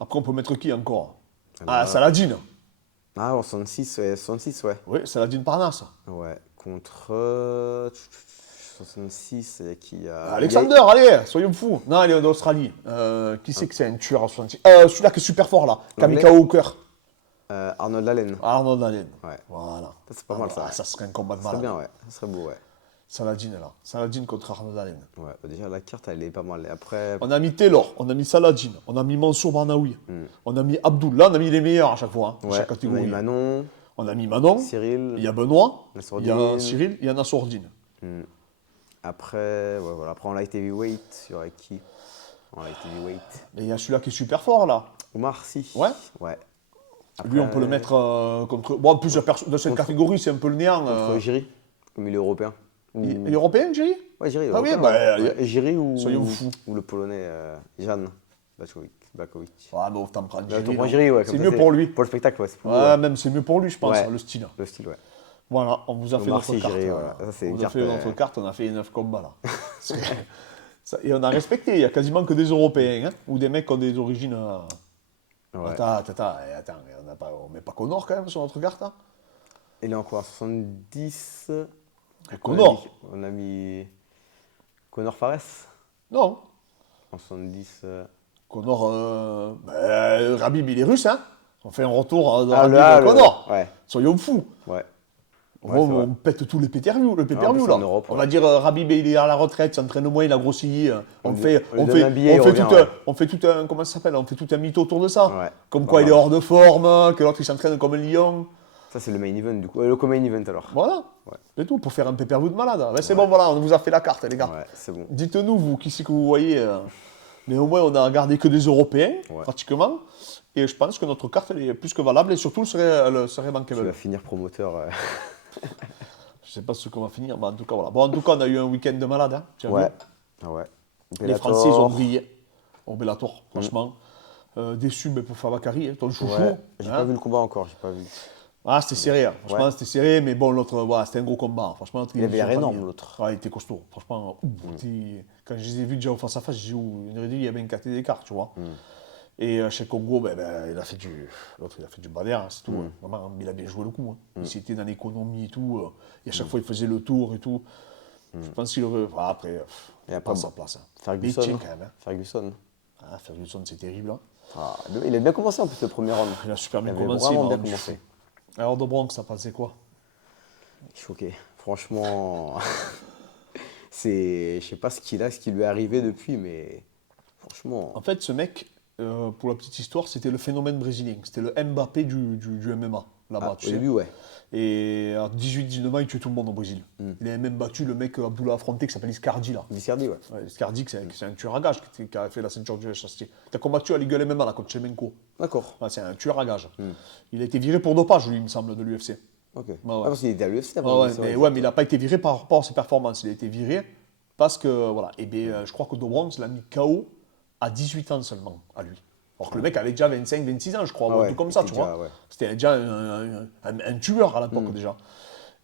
Après, on peut mettre qui encore? bah, Ah, Saladin. Ah, en 66, ouais. 66, ouais. Oui, Saladin Parnasse. Ouais. Contre 66, il y a qui il y a... Alexander, allez, soyons fous. Non, il est d'Australie. Qui c'est que c'est un tueur à 66? Celui-là qui est super fort, là. L'anglais Kamika Hooker. Arnold Allen. Arnold Allen. Ouais. Voilà. Ça, c'est pas mal, ça. Ça serait un combat de Ça serait malade. bien, ouais. Ça serait beau, ouais. Saladin, là. Saladin contre Arnold Allen. Ouais, bah déjà, la carte, elle est pas mal. Et après, On a mis Taylor, on a mis Saladin, on a mis Mansour Barnaoui, on a mis Abdul. Là, on a mis les meilleurs à chaque fois, hein, ouais, chaque on a catégorie. eu Manon, On a mis Manon, Cyril. il y a Benoît, il y a Nassourdine. Cyril, il y a Nassourdine. Après, ouais, voilà. Après, en light heavyweight, il y aurait qui? En light heavyweight. Et il y a celui-là qui est super fort, là. Omar Sy. Ouais. Ouais. Lui, on peut le mettre contre. Bon, en plus, de cette catégorie, c'est un peu le néant. Contre Jiri, comme il est européen. Il est européen, Jiri? Ouais, Jiri. Ah oui, Jiri soyons fous. ou le polonais Jan Bakovic. Ah, mais autant prendre Là, Jiri. prends Jiri, ouais, C'est mieux pour lui. Pour le spectacle, ouais. Ouais, même c'est mieux pour lui, je pense, Ouais. le style. Le style, ouais. Voilà, on vous a fait notre carte. Jiri, voilà. Ça, c'est On une vous a carte, fait notre carte, on a fait 9 combats là. Et on a respecté, il y a quasiment que des Européens, hein, ou des mecs qui ont des origines. Ouais. Attends, on met pas Connor quand même sur notre carte hein. Il est en quoi 70. Connor On a mis Connor Fares Non. en 70. Connor, Rabib il est russe, hein. On fait un retour de Ah, Rabib là, et Connor. Ouais. Soyons fous. Ouais. On pète tous les pay-per-view, le pay-per-view plus là. en Europe, On ouais. va dire Rabib il est à la retraite, il s'entraîne moins, il a grossi. On lui fait donne un billet, il revient, ouais. on fait tout un comment ça s'appelle On fait tout un mythe autour de ça. Ouais. Comme Bah, quoi il est voilà. hors de forme, que l'autre il s'entraîne comme un lion. Ça, c'est le main event, du coup. Le co-main event, alors. Voilà. Ouais. C'est tout pour faire un pay-per-view de malade. Mais c'est bon, voilà, on vous a fait la carte les gars. Ouais, c'est bon. Dites-nous vous qui c'est que vous voyez. Mais au moins on a regardé que des Européens Ouais. pratiquement. Et je pense que notre carte elle est plus que valable et surtout elle serait Tu bankable. vas finir promoteur. Je sais pas ce qu'on va finir, mais en tout cas, voilà. Bon, en tout cas, on a eu un week-end de malade. Hein, tu as Ouais. vu Ah ouais. Les Bellator. Français, ils ont brillé au Bellator, franchement. Déçu mais pour Fabakary, hein, ton chouchou. Ouais. J'ai hein. pas vu le combat encore, j'ai pas vu. Ah, c'était serré. Hein. Franchement, Ouais. c'était serré, mais bon, l'autre, voilà, c'était un gros combat. Franchement, Il avait l'air ils ont pas énorme, mis, hein. l'autre. Ouais, il était costaud. Franchement, quand je les ai vus déjà au face-à-face, j'ai dit, il aurait dit, il y avait une KT d'écart, tu vois. Et chez Congo, l'autre, il a fait du bas d'air, hein, c'est tout. Hein. Vraiment, il a bien joué le coup. Hein. Il s'était dans l'économie et tout. Et à chaque fois, il faisait le tour et tout. Je pense qu'il aurait. Enfin, après, Et après, pas sa place. Hein. Mais Ferguson. il tient quand même. Hein. Ferguson. Ah, Ferguson, c'est terrible. Hein. Ah, il a bien commencé en plus le premier round. Il a super bien Il avait commencé. vraiment mais bien rendu commencé. fou. Alors, de Bronx, ça passait quoi? Choqué. Franchement, je sais pas ce qu'il a, ce qui lui est arrivé depuis, mais franchement. En fait, ce mec, pour la petite histoire, c'était le phénomène brésilien. C'était le Mbappé du MMA, là-bas, tu Au sais. début, ouais. Et à 18-19 ans, il tue tout le monde au Brésil. Il avait même battu le mec Abdullah affronté qui s'appelle Iscardi, là. Viscardi, ouais. Ouais, Iscardi, c'est un tueur à gages qui a fait la ceinture du HST. Il a combattu à Ligue MMA, là, contre Chemenko. D'accord. Ouais, c'est un tueur à gages. Il a été viré pour dopage, lui, il me semble, de l'UFC. Ok. ouais. Ah, parce qu'il était à l'UFC Ouais, ouais, mais il n'a pas été viré par rapport à ses performances. Il a été viré parce que, voilà. Et bien, je crois que Dobronx l'a mis KO à 18 ans seulement, à lui. Alors que le mec avait déjà 25-26 ans, je crois, ou un truc comme ça, tu vois. Ouais. C'était déjà un tueur à l'époque, déjà.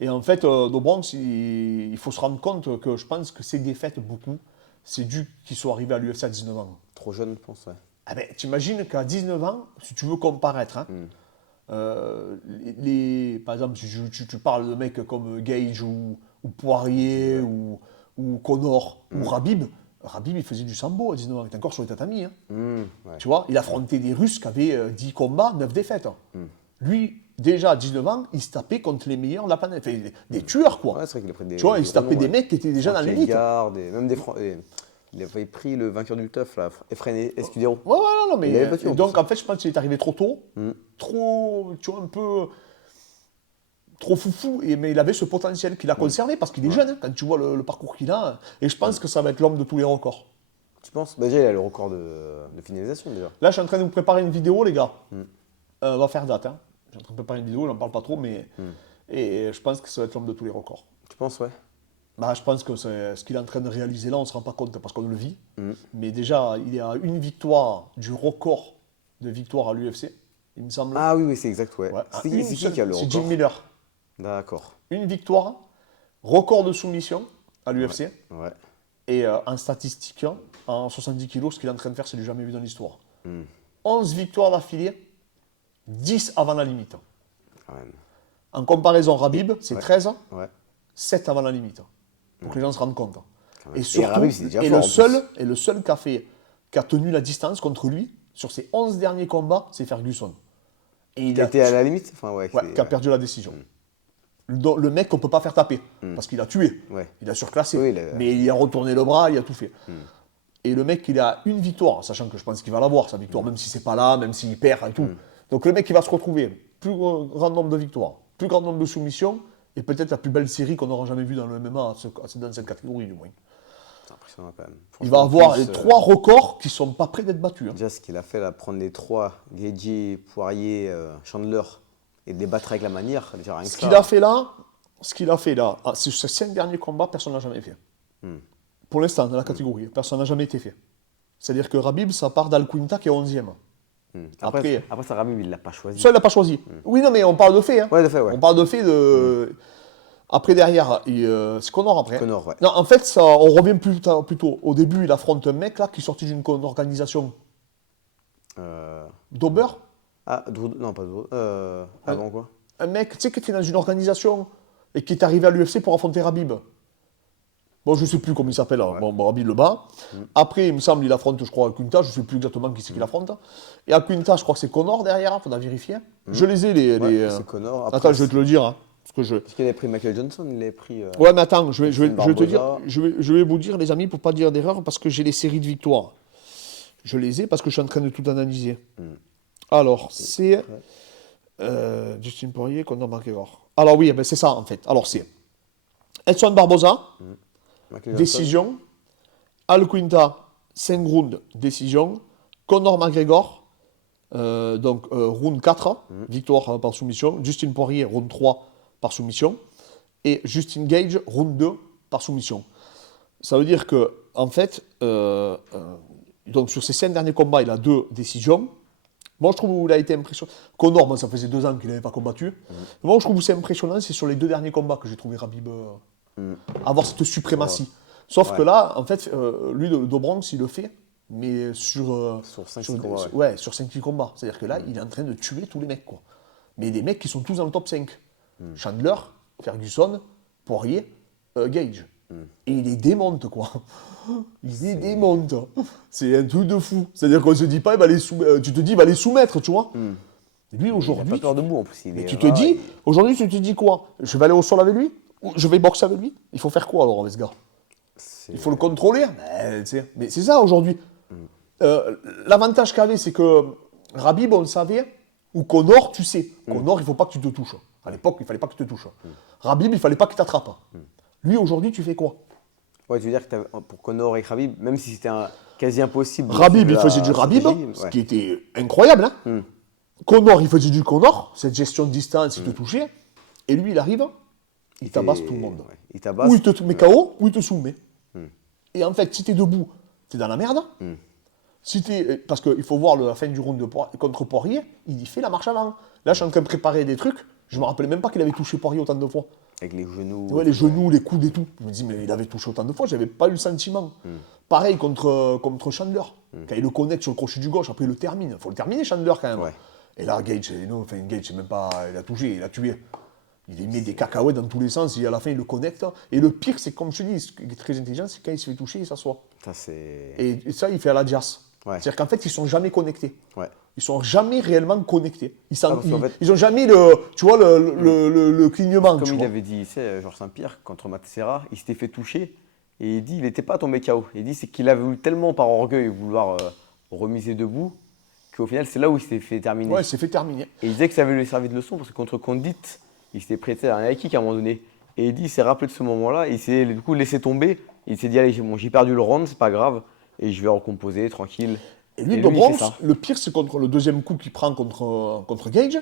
Et en fait, Dobronx, il faut se rendre compte que je pense que ses défaites, beaucoup, c'est dû qu'il soit arrivé à l'UFC à 19 ans. Trop jeune, je pense, ouais. Ah ben, t'imagines qu'à 19 ans, si tu veux comparaître, hein, par exemple, si tu parles de mecs comme Gage ou Poirier ou Connor ou Rabib, il faisait du sambo à 19 ans, il était encore sur les tatamis. Hein. Ouais. Tu vois, il affrontait des Russes qui avaient 10 combats, 9 défaites. Lui, déjà à 19 ans, il se tapait contre les meilleurs de la planète. Enfin, des tueurs, quoi. Ouais, c'est vrai qu'il a pris des. Tu vois, il se tapait des mecs qui étaient déjà dans l'élite. Même des il avait pris le vainqueur du TUF, là, Efren Escudero. Ouais, non, mais. Il avait battu, et en donc, plus. en fait, je pense qu'il est arrivé trop tôt, trop, tu vois, un peu. Trop foufou, mais il avait ce potentiel qu'il a conservé parce qu'il est jeune, hein, quand tu vois le parcours qu'il a. Et je pense que ça va être l'homme de tous les records. Tu penses Bah, déjà, il a le record de finalisation, déjà. Là, je suis en train de vous préparer une vidéo, les gars. Va faire date. Hein. Je suis en train de préparer une vidéo, j'en parle pas trop, mais. Et je pense que ça va être l'homme de tous les records. Tu penses, ouais. Bah, je pense que ce qu'il est en train de réaliser là, on ne se rend pas compte parce qu'on le vit. Mais déjà, il est à une victoire du record de victoire à l'UFC, il me semble. Ah oui, c'est exact, ouais. Ouais. C'est qui a le C'est record Jim Miller. D'accord. Une victoire, record de soumission à l'UFC. Ouais. Et en statistique, en 70 kilos, ce qu'il est en train de faire, c'est du jamais vu dans l'histoire. 11 victoires d'affilée, 10 avant la limite. Quand même. En comparaison, Rabib, c'est 13, Ouais. 7 avant la limite. Pour que les gens se rendent compte. même. Et surtout, Rabib, c'est déjà et fort, le seul qui a tenu la distance contre lui, sur ses 11 derniers combats, c'est Ferguson. Et Il était à la limite enfin, ouais, qui a perdu la décision. Le mec qu'on ne peut pas faire taper, parce qu'il a tué, Ouais. il a surclassé, Oui, mais il a retourné le bras, il a tout fait. Et le mec, il a une victoire, sachant que je pense qu'il va l'avoir, sa victoire, même si c'est pas là, même s'il perd et tout. Donc le mec, il va se retrouver, plus grand nombre de victoires, plus grand nombre de soumissions, et peut-être la plus belle série qu'on n'aura jamais vue dans le MMA, dans cette catégorie du moins. impressionnant quand même. Il va Franchement, avoir plus, les 3 records qui sont pas prêts d'être battus. Hein. déjà, ce qu'il a fait, là, prendre les 3, Gaethje, Poirier, Chandler, et de les battre avec la manière, déjà rien que Ce ça. qu'il a fait là, sur ces 5 derniers combats, personne n'a jamais fait. Pour l'instant, dans la catégorie, personne n'a jamais été fait. C'est-à-dire que Khabib, ça part d'Al-Quinta qui est 11e. Après ça, Khabib, il l'a pas choisi. Ça, il l'a pas choisi. Oui, non, mais on parle de fait. Hein. Ouais, de fait, ouais. On parle de fait de. Après, derrière, c'est Conor après. Conor, ouais. Non, en fait, ça, on revient plutôt. Au début, il affronte un mec là qui est sorti d'une organisation d'Ober. Ah, non, pas Drew. Avant quoi? Un mec, tu sais, qui était dans une organisation et qui est arrivé à l'UFC pour affronter Khabib. Bon, je sais plus comment il s'appelle. Hein. Ouais. Bon, Khabib le bat. Après, il me semble, il affronte, je crois, Quinta. Je sais plus exactement qui c'est qu'il affronte. Et à Quinta, je crois que c'est Conor derrière. Il faudra vérifier. Je les ai, Ouais, c'est Conor. Après, Attends, je vais te le dire. Hein, parce que je... Parce qu'il avait pris Michael Johnson, il avait pris. Ouais, mais attends, je vais te dire, Barboza. je vais vous dire, les amis, pour pas dire d'erreur, parce que j'ai les séries de victoires. Je les ai parce que je suis en train de tout analyser. Alors, c'est Justin Poirier, Conor McGregor. Alors oui, ben c'est ça en fait. Alors c'est Edson Barboza, Michael Johnson. décision. Al Quinta, 5 rounds, décision. Conor McGregor, round 4, victoire par soumission. Justin Poirier, round 3, par soumission. Et Justin Gage, round 2, par soumission. Ça veut dire que, en fait, donc sur ces 5 derniers combats, il a 2 décisions. Moi, je trouve qu'il a été impressionnant. Conor, moi, ça faisait 2 ans qu'il n'avait pas combattu. Moi, je trouve que c'est impressionnant, c'est sur les 2 derniers combats que j'ai trouvé Khabib avoir cette suprématie. Sauf que là, en fait, lui, de Bronx, il le fait, mais sur 5-6 combats. ouais, sur 5-6 combats. C'est-à-dire que là, il est en train de tuer tous les mecs, quoi. Mais des mecs qui sont tous dans le top 5. Chandler, Ferguson, Poirier, Gage. Et il les démonte, quoi. Il les démonte. C'est un truc de fou. C'est-à-dire qu'on se dit pas, tu te dis, il va les soumettre, tu vois. Et lui, Il a aujourd'hui, pas peur debout en plus. mais tu te dis, aujourd'hui, tu te dis quoi? Je vais aller au sol avec lui? Ou je vais boxer avec lui? Il faut faire quoi alors avec ce gars? Il faut le contrôler? Mais c'est ça aujourd'hui. L'avantage qu'avait, c'est que Khabib, on le savait, ou Conor, tu sais. Conor, il ne faut pas que tu te touches. À l'époque, il ne fallait pas que tu te touches. Khabib, il ne fallait pas qu'il t'attrape. Lui, aujourd'hui, tu fais quoi? Ouais, tu veux dire que pour Conor et Khabib, même si c'était quasi impossible. Khabib, il faisait du Khabib, ce qui était incroyable. Hein. Conor, il faisait du Conor, cette gestion de distance, il te touchait. Et lui, il arrive, il tabasse tout le monde. Ouais, il tabasse. Ou il te met KO, ou il te soumet. Et en fait, si tu es debout, tu es dans la merde. Parce qu'il faut voir la fin du round contre Poirier, il fait la marche avant. Là, je suis en train de préparer des trucs. Je ne me rappelais même pas qu'il avait touché Poirier autant de fois. Avec les genoux. Ouais, les genoux, les coudes et tout. Je me dis, mais il avait touché autant de fois, j'avais pas eu le sentiment. Pareil contre Chandler. Quand il le connecte sur le crochet du gauche, après il le termine. Il faut le terminer, Chandler, quand même. Ouais. Et là, Gage, c'est même pas. Il a touché, il a tué. Il met des cacahuètes dans tous les sens et à la fin, il le connecte. Et le pire, c'est comme je te dis, ce qui est très intelligent, c'est quand il se fait toucher, il s'assoit. Ça, c'est. Et ça, il fait à la Dias. Ouais. C'est-à-dire qu'en fait, ils sont jamais connectés. Ouais. Ils sont jamais réellement connectés. Ils fait- ont jamais tu vois, le clignement. Comme tu il vois. avait dit, tu sais, Georges Saint-Pierre, contre Matsera, il s'était fait toucher. Et il dit, il n'était pas tombé KO. Il dit, c'est qu'il avait voulu tellement par orgueil vouloir remiser debout, qu'au final, c'est là où il s'était fait terminer. Ouais, il s'est fait terminer. Et il disait que ça avait lui servi de leçon, parce que contre Condit, il s'était prêté à un high kick à un moment donné. Et il dit, il s'est rappelé de ce moment-là, il s'est du coup laissé tomber. Il s'est dit, allez, bon, j'ai perdu le round, c'est pas grave, et je vais recomposer tranquille. Et lui, Et de lui, il fait Bronx, ça. le pire, c'est contre le deuxième coup qu'il prend contre Gage.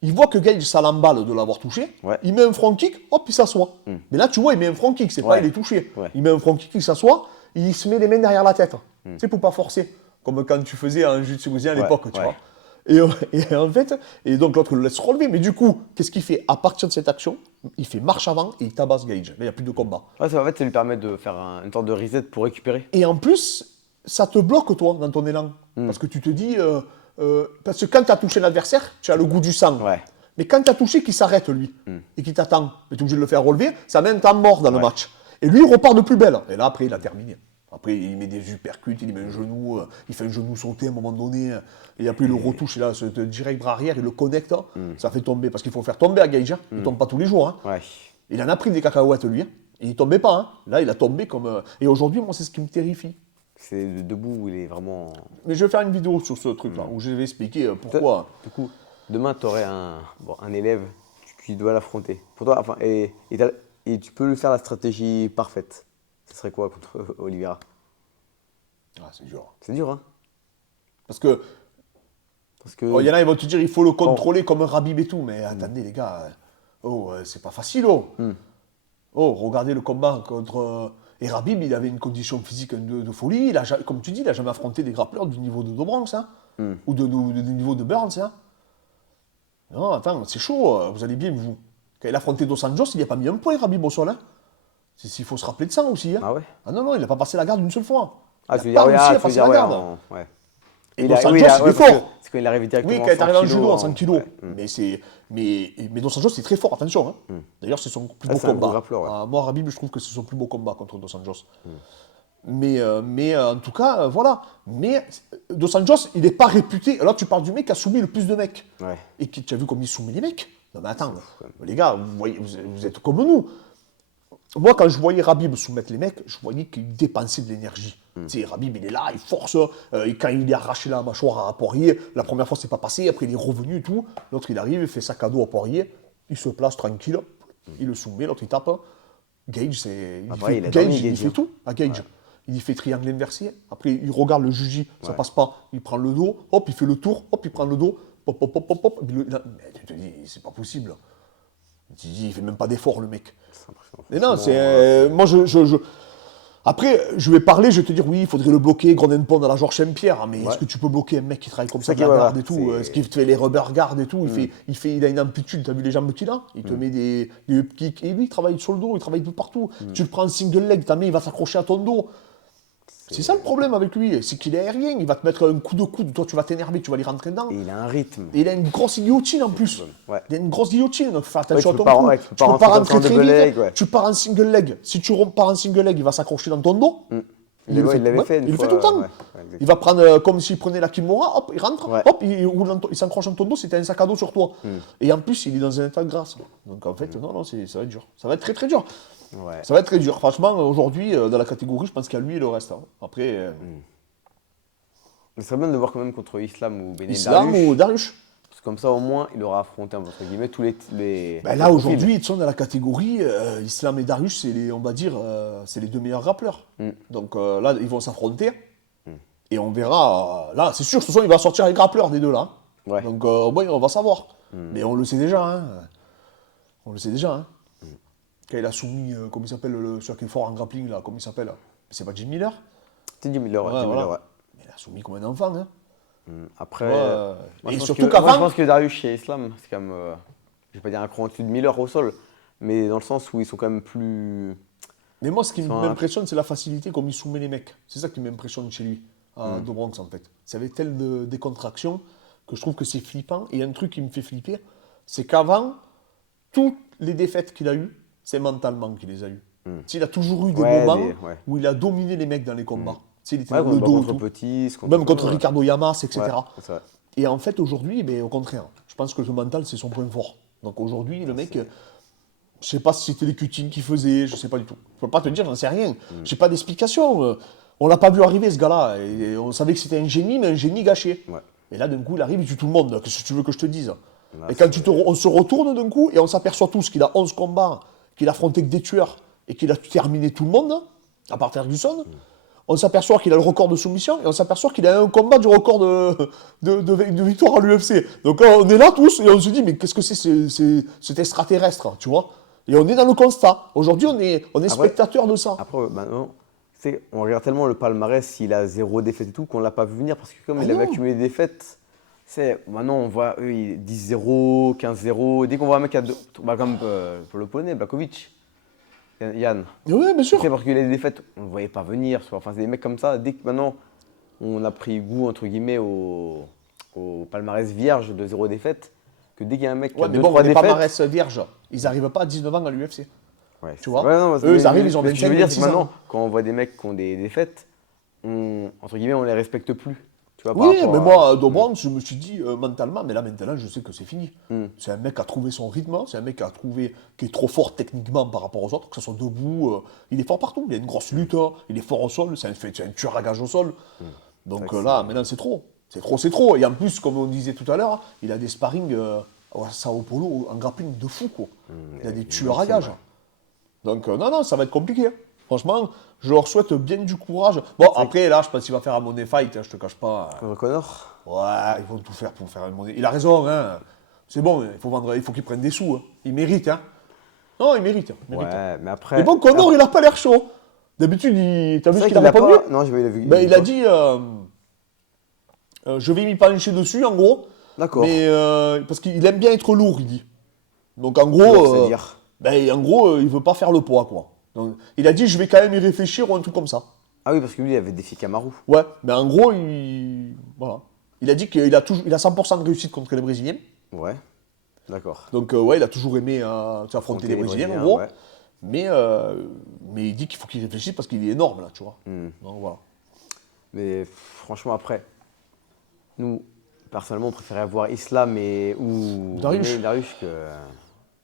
Il voit que Gage, ça l'emballe de l'avoir touché. Ouais. Il met un front kick, hop, il s'assoit. Mais là, tu vois, il met un front kick, c'est pas Ouais. il est touché. Ouais. Il met un front kick, il s'assoit, il se met les mains derrière la tête. Tu sais, pour pas forcer. Comme quand tu faisais un jiu-jitsu brésilien à Ouais, l'époque, tu ouais. vois. Et en fait, et donc l'autre le laisse relever. Mais du coup, qu'est-ce qu'il fait? À partir de cette action, il fait marche avant et il tabasse Gage. Là, il n'y a plus de combat. Ouais, ça, en fait, ça lui permet de faire une sorte de reset pour récupérer. Et en plus, ça te bloque, toi, dans ton élan. Parce que tu te dis... parce que quand tu as touché l'adversaire, tu as le goût du sang. Ouais. Mais quand tu as touché, qu'il s'arrête, lui, et qu'il t'attend, et tu es obligé de le faire relever, ça met un temps mort dans le match. Et lui, il repart de plus belle. Et là, après, il a terminé. Après, il met des uppercuts, il met un genou, il fait un genou sauté à un moment donné, et après, il le retouche, et là, ce direct bras arrière, il le connecte, ça fait tomber. Parce qu'il faut faire tomber à Gage, hein. Il ne tombe pas tous les jours. Hein. Ouais. Il en a pris des cacahuètes, lui, hein. Et il ne tombait pas. Hein. Là, il a tombé comme... Et aujourd'hui, moi, c'est ce qui me terrifie. C'est debout où il est vraiment. Mais je vais faire une vidéo sur ce truc-là, où je vais expliquer pourquoi. Du coup, demain, tu aurais un élève qui doit l'affronter. Pour toi, enfin, et tu peux lui faire la stratégie parfaite. Ce serait quoi contre Oliveira? Ah, c'est dur. C'est dur, hein. Parce que, Parce que. il y en a, ils vont te dire, il faut le contrôler comme un Rabib et tout. Mais attendez, les gars, c'est pas facile, Oh, regardez le combat contre. Et Rabib, il avait une condition physique de folie. Comme tu dis, il n'a jamais affronté des grappleurs du niveau de Dobranx, hein, ou du niveau de Burns. Hein. Non, attends, c'est chaud, vous allez bien, vous. Quand il a affronté Dos Anjos, il n'y a pas mis un point, Rabib, au sol. Hein. Il faut se rappeler de ça aussi. Hein. Ah ouais? Ah non, il n'a pas passé la garde une seule fois. Ah, Il tu a veux pas dire, réussi à tu veux passer dire, la ouais, garde. ouais. Et Dos Anjos, il est parce fort. que c'est quand il arrive directement Oui, quand il est arrivé en judo en 100 100 kilos. ouais. Mais Dos Anjos, c'est très fort, attention. Hein. D'ailleurs, c'est son plus beau c'est un gros combat. grappleur, ouais. Moi, Rabib, je trouve que c'est son plus beau combat contre Dos Anjos. Mais en tout cas, voilà. Mais Dos Anjos, il n'est pas réputé. Là, tu parles du mec qui a soumis le plus de mecs. Ouais. Et tu as vu comme il soumet les mecs. Non, mais attends, les gars, vous êtes comme nous. Moi, quand je voyais Rabib soumettre les mecs, je voyais qu'il dépensait de l'énergie. Tu sais, Rabib, il est là, il force. Et quand il est arraché la mâchoire à Poirier, la première fois, c'est pas passé. Après, il est revenu et tout. L'autre, il arrive, il fait sac à dos à Poirier. Il se place tranquille. Il le soumet, l'autre, il tape. Gage, il fait tout à Gage. Ouais. Il fait triangle inversé. Après, il regarde le juji, ça passe pas. Il prend le dos, hop, il fait le tour, hop, il prend le dos, hop, hop, hop, hop, hop. Mais tu te dis, c'est pas possible. Tu te dis, il fait même pas d'effort, le mec. Mais non, c'est. Moi, Après, je vais parler, je vais te dire, oui, il faudrait le bloquer, Gronenpon à la Georges Saint-Pierre. Mais est-ce que tu peux bloquer un mec qui travaille comme ça, de la garde et tout? Est-ce qu'il fait les rubber guards et tout? Il a une amplitude, t'as vu les jambes qu'il a? Il te met des up kicks. Et lui, il travaille sur le dos, il travaille tout partout. Tu le prends en single leg, ta main, il va s'accrocher à ton dos. C'est ça le problème avec lui, c'est qu'il est aérien, il va te mettre un coup de coude, toi tu vas t'énerver, tu vas lui rentrer dedans. Et il a un rythme. Et il a une grosse guillotine en plus. Ouais. Il a une grosse guillotine, donc fais attention à ton cou. tu peux pas rentrer très vite, tu pars en single leg. Si tu pars en single leg, il va s'accrocher dans ton dos. Il l'avait fait une il fois. le fait tout le temps. Il va prendre comme s'il prenait la Kimura, hop, il rentre, hop, il s'accroche dans ton dos, c'était un sac à dos sur toi. Et en plus, il est dans un état de grâce. Donc en fait, non, ça va être dur. Ça va être très très dur. Ouais. Ça va être très dur. Franchement, aujourd'hui, dans la catégorie, je pense qu'il y a lui et le reste. Hein. Après. Ce serait bien de le voir quand même contre Islam ou Benin Islam ou Dariush. Parce que comme ça, au moins, il aura affronté, entre guillemets, tous les ben là, aujourd'hui, ils sont dans la catégorie Islam et Dariush, c'est on va dire, c'est les deux meilleurs rappeurs. Donc là, ils vont s'affronter. Et on verra. Là, c'est sûr, de toute façon, il va sortir les grappleurs des deux là. Ouais. Donc au moins, on va savoir. Mais on le sait déjà. Hein. On le sait déjà. Hein. Quand il a soumis, comment il s'appelle, celui qui est fort en grappling, là, comment il s'appelle? C'est pas Jim Miller? C'est Jim Miller, ouais. Mais il a soumis comme un enfant. Hein. Après, et surtout qu'avant. Je pense que Dariush et Islam, c'est quand même, je vais pas dire un cran au-dessus de Miller au sol, mais dans le sens où ils sont quand même plus. Mais moi, ce qui m'impressionne, c'est la facilité comme il soumet les mecs. C'est ça qui m'impressionne chez lui, à Dobranx, en fait. C'est avec telle de décontraction que je trouve que c'est flippant. Et un truc qui me fait flipper, c'est qu'avant, toutes les défaites qu'il a eues, c'est mentalement qu'il les a eues. Il a toujours eu des moments où il a dominé les mecs dans les combats. Il était dans le dos. Contre Petit, même contre Ricardo Yamas, etc. Ouais, et en fait, aujourd'hui, au contraire, je pense que le mental, c'est son point fort. Donc aujourd'hui, le mec, je sais pas si c'était les cutines qu'il faisait, je sais pas du tout. Je peux pas te dire, j'en sais rien. J'ai pas d'explication. On l'a pas vu arriver, ce gars-là. Et on savait que c'était un génie, mais un génie gâché. Ouais. Et là, d'un coup, il arrive, il tue tout le monde. Qu'est-ce que tu veux que je te dise? Et quand on se retourne d'un coup, et on s'aperçoit tous qu'il a 11 combats, qu'il a affronté que des tueurs, et qu'il a terminé tout le monde, à part Ferguson, on s'aperçoit qu'il a le record de soumission, et on s'aperçoit qu'il a un combat du record de victoire à l'UFC. Donc on est là tous, et on se dit, mais qu'est-ce que c'est cet extraterrestre, tu vois? Et on est dans le constat. Aujourd'hui, on est spectateur de ça. Après, maintenant, on regarde tellement le palmarès, s'il a 0 défaite et tout, qu'on ne l'a pas vu venir, parce que comme il avait accumulé des défaites, maintenant on voit eux, 10-0, 15-0. Dès qu'on voit un mec comme pour le poney, Blakovic, Yann. Oui, bien sûr. Parce que les défaites, on ne le voyait pas venir. Enfin, c'est des mecs comme ça. Dès que maintenant on a pris goût, entre guillemets, au palmarès vierge de 0 défaite, que dès qu'il y a un mec qui a 2-3 défaites. Les palmarès vierges, ils n'arrivent pas à 19 ans à l'UFC. Ouais, tu vois, eux, ils arrivent, ils ont 25 ans. Ce que je veux dire, c'est que maintenant, quand on voit des mecs qui ont des défaites, entre guillemets, on les respecte plus. Tu vois, oui, mais moi, Dobranx, je me suis dit mentalement, mais là maintenant, je sais que c'est fini. C'est un mec qui a trouvé son rythme, c'est un mec qui est trop fort techniquement par rapport aux autres, que ce soit debout, il est fort partout, il a une grosse lutte, il est fort au sol, c'est un tueur à gage au sol. Donc là, maintenant, c'est trop. C'est trop. Et en plus, comme on disait tout à l'heure, il a des sparring à Sao Paulo en grappling de fou, quoi. Il a des tueurs à gage. Donc non, ça va être compliqué. Franchement, je leur souhaite bien du courage. Bon, après, là, je pense qu'il va faire un money fight, hein, je te cache pas. Contre Connor. Ouais, ils vont tout faire pour faire un money. Il a raison, hein. C'est bon, il faut qu'il prenne des sous. Hein. Il mérite, hein. Non, il mérite. Ouais, mais après. Mais bon, Connor, il a pas l'air chaud. D'habitude, t'as vu C'est ce vrai qu'il a qu'il a répondu? pas. Non, j'ai pas vu. Ben, il a dit je vais m'y pencher dessus, en gros. D'accord. Mais parce qu'il aime bien être lourd, il dit. Donc en gros, Lourd, c'est-à-dire il veut pas faire le poids, quoi. Donc, il a dit je vais quand même y réfléchir ou un truc comme ça. Ah oui, parce que lui, il avait défié Kamaru. Ouais, mais en gros, voilà. Il a dit qu'il a 100% de réussite contre les Brésiliens. Ouais. D'accord. Donc ouais, il a toujours aimé affronter les Brésiliens, en gros. Ouais. Mais il dit qu'il faut qu'il réfléchisse parce qu'il est énorme, là, tu vois. Donc voilà. Mais franchement, après, nous, personnellement, on préférait voir Islam ou Dariush.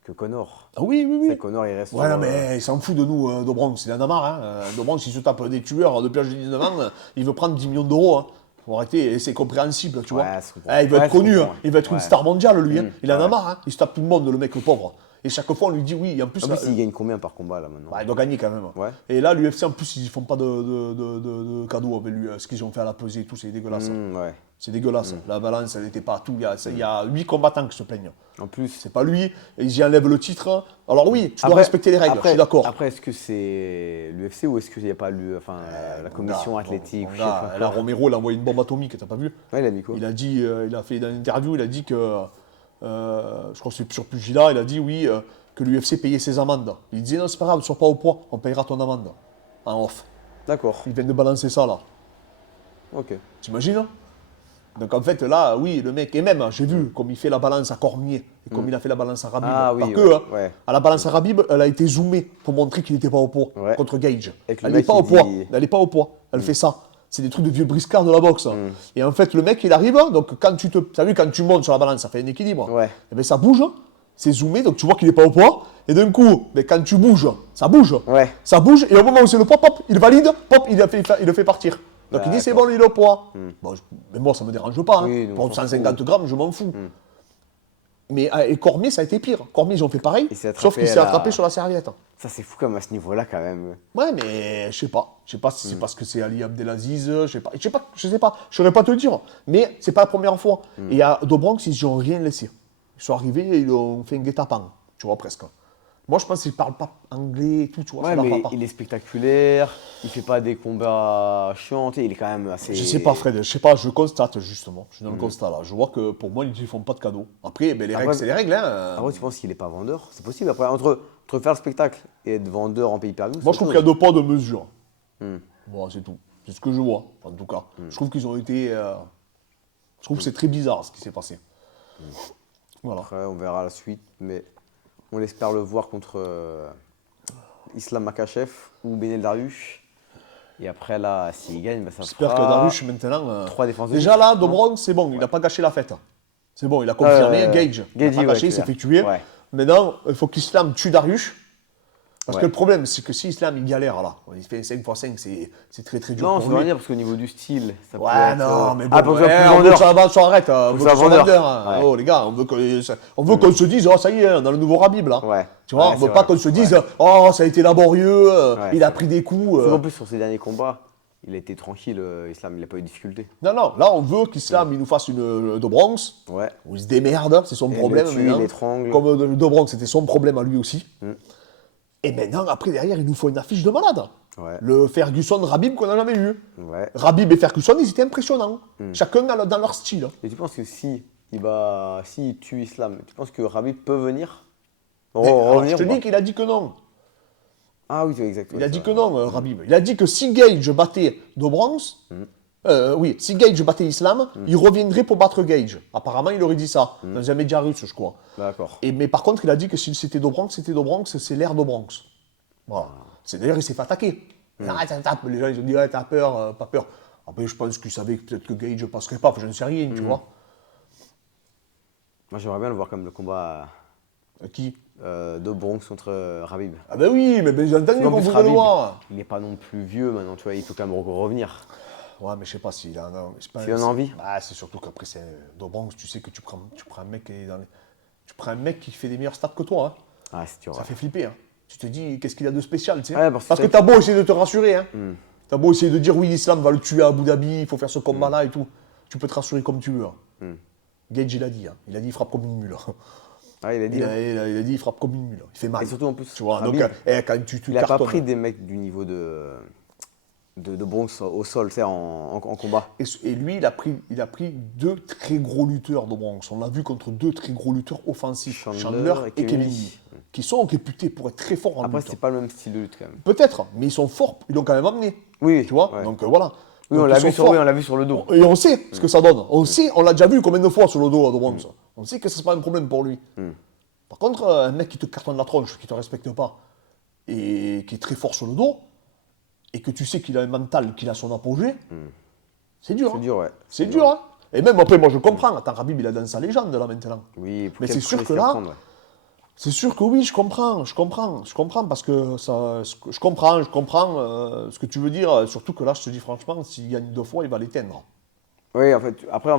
que Connor. Ah oui, oui, C'est oui. Connor, il reste. Ouais, non, mais il s'en fout de nous, Dobronx. Il en a marre. Hein. Dobronx, il se tape des tueurs depuis l'âge de 19 ans. Il veut prendre 10 millions d'euros. Hein. Faut arrêter, et c'est compréhensible, tu vois. Ouais, c'est Il veut être connu, hein. Il veut être Ouais. une star mondiale, lui. Hein. Il en a Ouais. marre. Hein. Il se tape tout le monde, le mec pauvre. Et chaque fois, on lui dit oui. Et en plus, En plus, il gagne combien par combat là maintenant? bah, il doit gagner quand même. Ouais. Et là, l'UFC, en plus, ils font pas de cadeaux avec lui. Ce qu'ils ont fait à la pesée et tout, c'est dégueulasse. Ouais. C'est dégueulasse. La balance, elle n'était pas à tout. Il y a 8 combattants qui se plaignent. En plus. C'est pas lui. Et ils y enlèvent le titre. Alors oui, tu dois respecter les règles. Je suis d'accord. Après, est-ce que c'est l'UFC ou est-ce qu'il n'y a pas la commission athlétique? Mon gars, là, Romero, il a envoyé une bombe atomique, t'as pas vu? Ouais, il a mis quoi? Il a dit, il a fait dans une interview, il a dit que, je crois que c'est sur Pugilat, il a dit oui, que l'UFC payait ses amendes. Il disait non, c'est pas grave, sois pas au poids, on payera ton amende. En off. D'accord. Il vient de balancer ça là. Ok. T'imagines? Donc en fait, là, oui, le mec, et même, j'ai vu comme il fait la balance à Cormier, et comme il a fait la balance à Rabib. Ah oui, Pas que, ouais, hein. ouais. À la balance à Rabib, elle a été zoomée pour montrer qu'il n'était pas au poids Ouais. contre Gage. Et que le Elle n'est mec, pas il au poids. dit- Elle n'est pas au poids. Elle fait ça. C'est des trucs de vieux briscards de la boxe. Et en fait, le mec, il arrive, donc quand t'as vu, quand tu montes sur la balance, ça fait un équilibre. Ouais. Et bien ça bouge, c'est zoomé, donc tu vois qu'il n'est pas au poids. Et d'un coup, mais quand tu bouges, ça bouge. Ouais. Ça bouge, et au moment où c'est le pop, pop, il valide, pop, il le fait partir. Donc il dit c'est bon, il est au poids. Bon, mais moi, ça me dérange pas. Hein. Oui, nous, on Pour s'en 150 grammes, je m'en fous. Mais et Cormier, ça a été pire. Cormier, ils ont fait pareil, Il s'est sauf qu'il attrapé s'est à la- attrapé sur la serviette. Ça, c'est fou comme à ce niveau-là quand même. Ouais, mais je sais pas. Je sais pas si c'est parce que c'est Ali Abdelaziz, je sais pas. Je sais pas. Je saurais pas te dire. Mais c'est pas la première fois. Et à Dobronx, ils n'ont rien laissé. Ils sont arrivés et ils ont fait un guet-apens. Tu vois, presque. Moi, je pense qu'ils parlent pas anglais et tout, tu vois. Ouais, ça leur mais va pas. il est spectaculaire, il fait pas des combats chiants, il est quand même assez. Je sais pas, Fred, je sais pas, je constate justement. Je suis dans le constat là. Je vois que pour moi, ils font pas de cadeaux. Après, ben, les règles, c'est les règles. Hein. Après, tu penses qu'il est pas vendeur? C'est possible. Après, entre faire le spectacle et être vendeur en pay-per-view. Moi, je trouve qu'il y a deux poids, deux mesures. Hmm. Bon, c'est tout. C'est ce que je vois, en tout cas. Je trouve qu'ils ont été. Je trouve que c'est très bizarre ce qui s'est passé. Voilà. Après, on verra la suite, mais on espère le voir contre Islam Makhachev ou Benel Dariush. Et après, là, s'il gagne, bah, ça J'espère que fera Dariush, maintenant. 3 défenses de Déjà titre, là, non Dobronx, c'est bon, il n'a pas gâché la fête. C'est bon, il a confirmé. Gage, il n'a Gagey, pas ouais, gâché, il tu s'est vois. fait tuer. Ouais. Maintenant, il faut qu'Islam tue Dariush. Parce Ouais. que le problème, c'est que si Islam il galère là, il fait 5x5, c'est très très dur Non, pour ça veut lui. rien dire parce qu'au niveau du style, ça peut Ouais, être, non, mais bon, Ah, pour que ça soit plus on veut que vendeur. ça avance, on arrête. On veut que que ça ça soit vendeur. vendeur. Hein. Ouais. Oh, les gars, on veut qu'on se dise, oh, ça y est, on a le nouveau Rabib là. Ouais. Tu vois, Ouais, on c'est veut pas vrai. qu'on se dise, oh, ça a été laborieux, Ouais, il c'est a pris des coups. Surtout en plus, sur ses derniers combats, il a été tranquille, Islam, il n'a pas eu de difficulté. Non, non, là, on veut qu'Islam il nous fasse une Dobronx, Ouais. où il se démerde, c'est son Et problème. le tue, maintenant. il étrangle. Comme le Dobronx, c'était son problème à lui aussi. Et maintenant, après, derrière, il nous faut une affiche de malade. Ouais. Le Ferguson-Rabib qu'on n'a jamais eu. Ouais. Rabib et Ferguson, ils étaient impressionnants. Chacun dans leur style. Et tu penses que si il tue Islam, tu penses que Rabib peut venir Mais, alors, je revenir te ou pas dis qu'il a dit que non. Ah oui, c'est exact. Il a dit que non, Rabib. Il a dit que si Gage battait Dobronx, oui, si Gage battait Islam, il reviendrait pour battre Gage. Apparemment, il aurait dit ça, dans un média russe, je crois. D'accord. Mais par contre, il a dit que si c'était Dobronx, c'est l'ère Dobronx. Voilà. D'ailleurs, il s'est fait attaquer. Arrête, ça tape. Les gens, ils ont dit, ouais, t'as peur, pas peur. Après, je pense qu'il savait que peut-être que Gage ne passerait pas, je ne sais rien, tu vois. Moi, j'aimerais bien le voir comme le combat Qui de Bronx contre Rabib. Ah ben oui, mais j'ai entendu En qu'on plus, voulait le Rabib, voir. il n'est pas non plus vieux maintenant, tu vois, il peut quand même revenir. Ouais, mais je sais pas s'il en a. S'il en a envie. Ah, c'est surtout qu'après, c'est Dobronx, tu sais que tu prends un mec qui est tu prends un mec qui fait des meilleurs stats que toi. Hein. Ah, c'est dur. Ça Ouais. fait flipper. Hein. Tu te dis, qu'est-ce qu'il a de spécial, tu sais. Ouais, Parce que t'as beau essayer de te rassurer, hein. T'as beau essayer de dire, oui, l'islam va le tuer à Abu Dhabi, il faut faire ce combat-là et tout. Tu peux te rassurer comme tu veux. Hein. Gage, il a dit, hein. Il a dit, il frappe comme une mule. Ah, il a dit. Il a dit, il frappe comme une mule. Il fait mal. Et surtout en plus, Tu vois, Khabib, donc, quand tu il n'a pas cartonnes. pris des mecs du niveau de bronze au sol, tu sais, en combat. Et lui, il a pris 2 très gros lutteurs de bronze. On l'a vu contre 2 très gros lutteurs offensifs, Chandler et Kevin Lee, qui sont réputés pour être très forts en Après, lutte. c'est pas le même style de lutte quand même. Peut-être, mais ils sont forts, ils l'ont quand même amené. Oui, Tu vois, ouais. donc voilà. Oui, Donc, on l'a ils sont vu, forts. on l'a vu sur le dos. Et on sait ce que ça donne. On sait, on l'a déjà vu combien de fois sur le dos de bronze. On sait que ce n'est pas un problème pour lui. Par contre, un mec qui te cartonne la tronche, qui ne te respecte pas, et qui est très fort sur le dos, et que tu sais qu'il a un mental, qu'il a son apogée, c'est dur. C'est hein. dur, ouais. C'est dur. Hein. Et même après, moi je comprends. Attends, Khabib, il a dans sa légende là maintenant. Oui, Mais c'est quel sûr prix que c'est à là, prendre, ouais. c'est sûr que oui, je comprends parce que ça, je comprends ce que tu veux dire. Surtout que là, je te dis franchement, s'il gagne 2 fois, il va l'éteindre. Oui, en fait, après,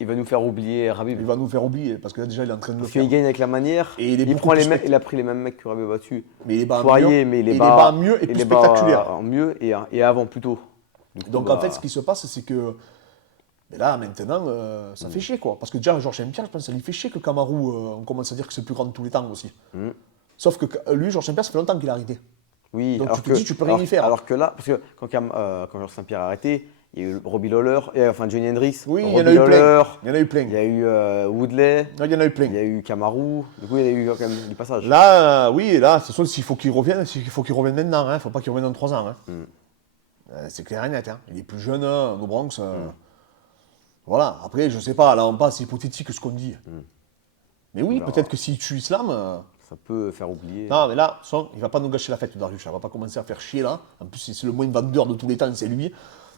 il va nous faire oublier Khabib. Il va nous faire oublier parce que là, déjà, il est en train de le Parce faire. qu'il gagne avec la manière. Et il est beaucoup prend les plus mecs, il a pris les mêmes mecs que Khabib a battu. Mais il est bas Poirier, mieux, mais il et est il est bas bas mieux et il plus est bas spectaculaire. en mieux et avant plutôt. Du coup, Donc bah, en fait, ce qui se passe, c'est que mais là, maintenant, ça fait chier quoi. Parce que déjà, Georges Saint-Pierre, je pense que ça lui fait chier que Kamaru, on commence à dire que c'est le plus grand de tous les temps aussi. Sauf que lui, Georges Saint-Pierre, ça fait longtemps qu'il a arrêté. oui, Donc alors tu te dis, tu peux rien y faire. Alors que là, parce que quand Georges Saint-Pierre a arrêté, il y a eu Robbie Lawler, enfin Johnny Hendricks, Oui, il y en Robbie a eu plein. Lawler, Il y en a eu plein. il y a eu Woodley, Il y en a eu plein. il y a eu Kamaru. Du coup, il y a eu quand même du passage. Là, oui, et là, c'est sûr s'il faut qu'il revienne, maintenant. Il ne faut pas qu'il revienne dans 3 ans. Hein. C'est clair et net. Hein. Il est plus jeune, au Bronx. Voilà. Après, je sais pas, là, on passe, c'est hypothétique ce qu'on dit. Mais oui, peut-être que s'il tue Islam. Ça peut faire oublier. Non, mais là, il va pas nous gâcher la fête, Darius. Il va pas commencer à faire chier là. En plus, c'est le moins vendeur de tous les temps, c'est lui.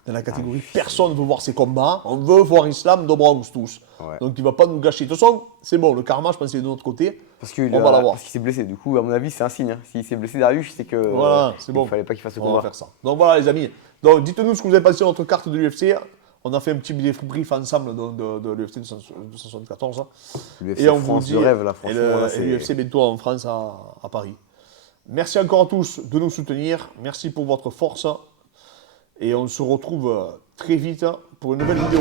Dans la catégorie, personne ne veut voir ses combats. On veut voir Islam de Bronx tous. Ouais. Donc il va pas nous gâcher. De toute façon, c'est bon, le karma, je pense, il est de notre côté. On va l'avoir. Parce qu'il s'est blessé. Du coup, à mon avis, c'est un signe. Hein. S'il s'est blessé Darius, c'est que Voilà, c'est bon. il fallait pas qu'il fasse ce On va combat. faire ça. Donc voilà, les amis. Donc dites-nous ce que vous avez pensé sur notre carte de l'UFC. On a fait un petit débrief ensemble de l'UFC 274. L'UFC Et on France vous dit, de rêve, là, et franchement. là, c'est- l'UFC bientôt en France, à Paris. Merci encore à tous de nous soutenir. Merci pour votre force. Et on se retrouve très vite pour une nouvelle vidéo.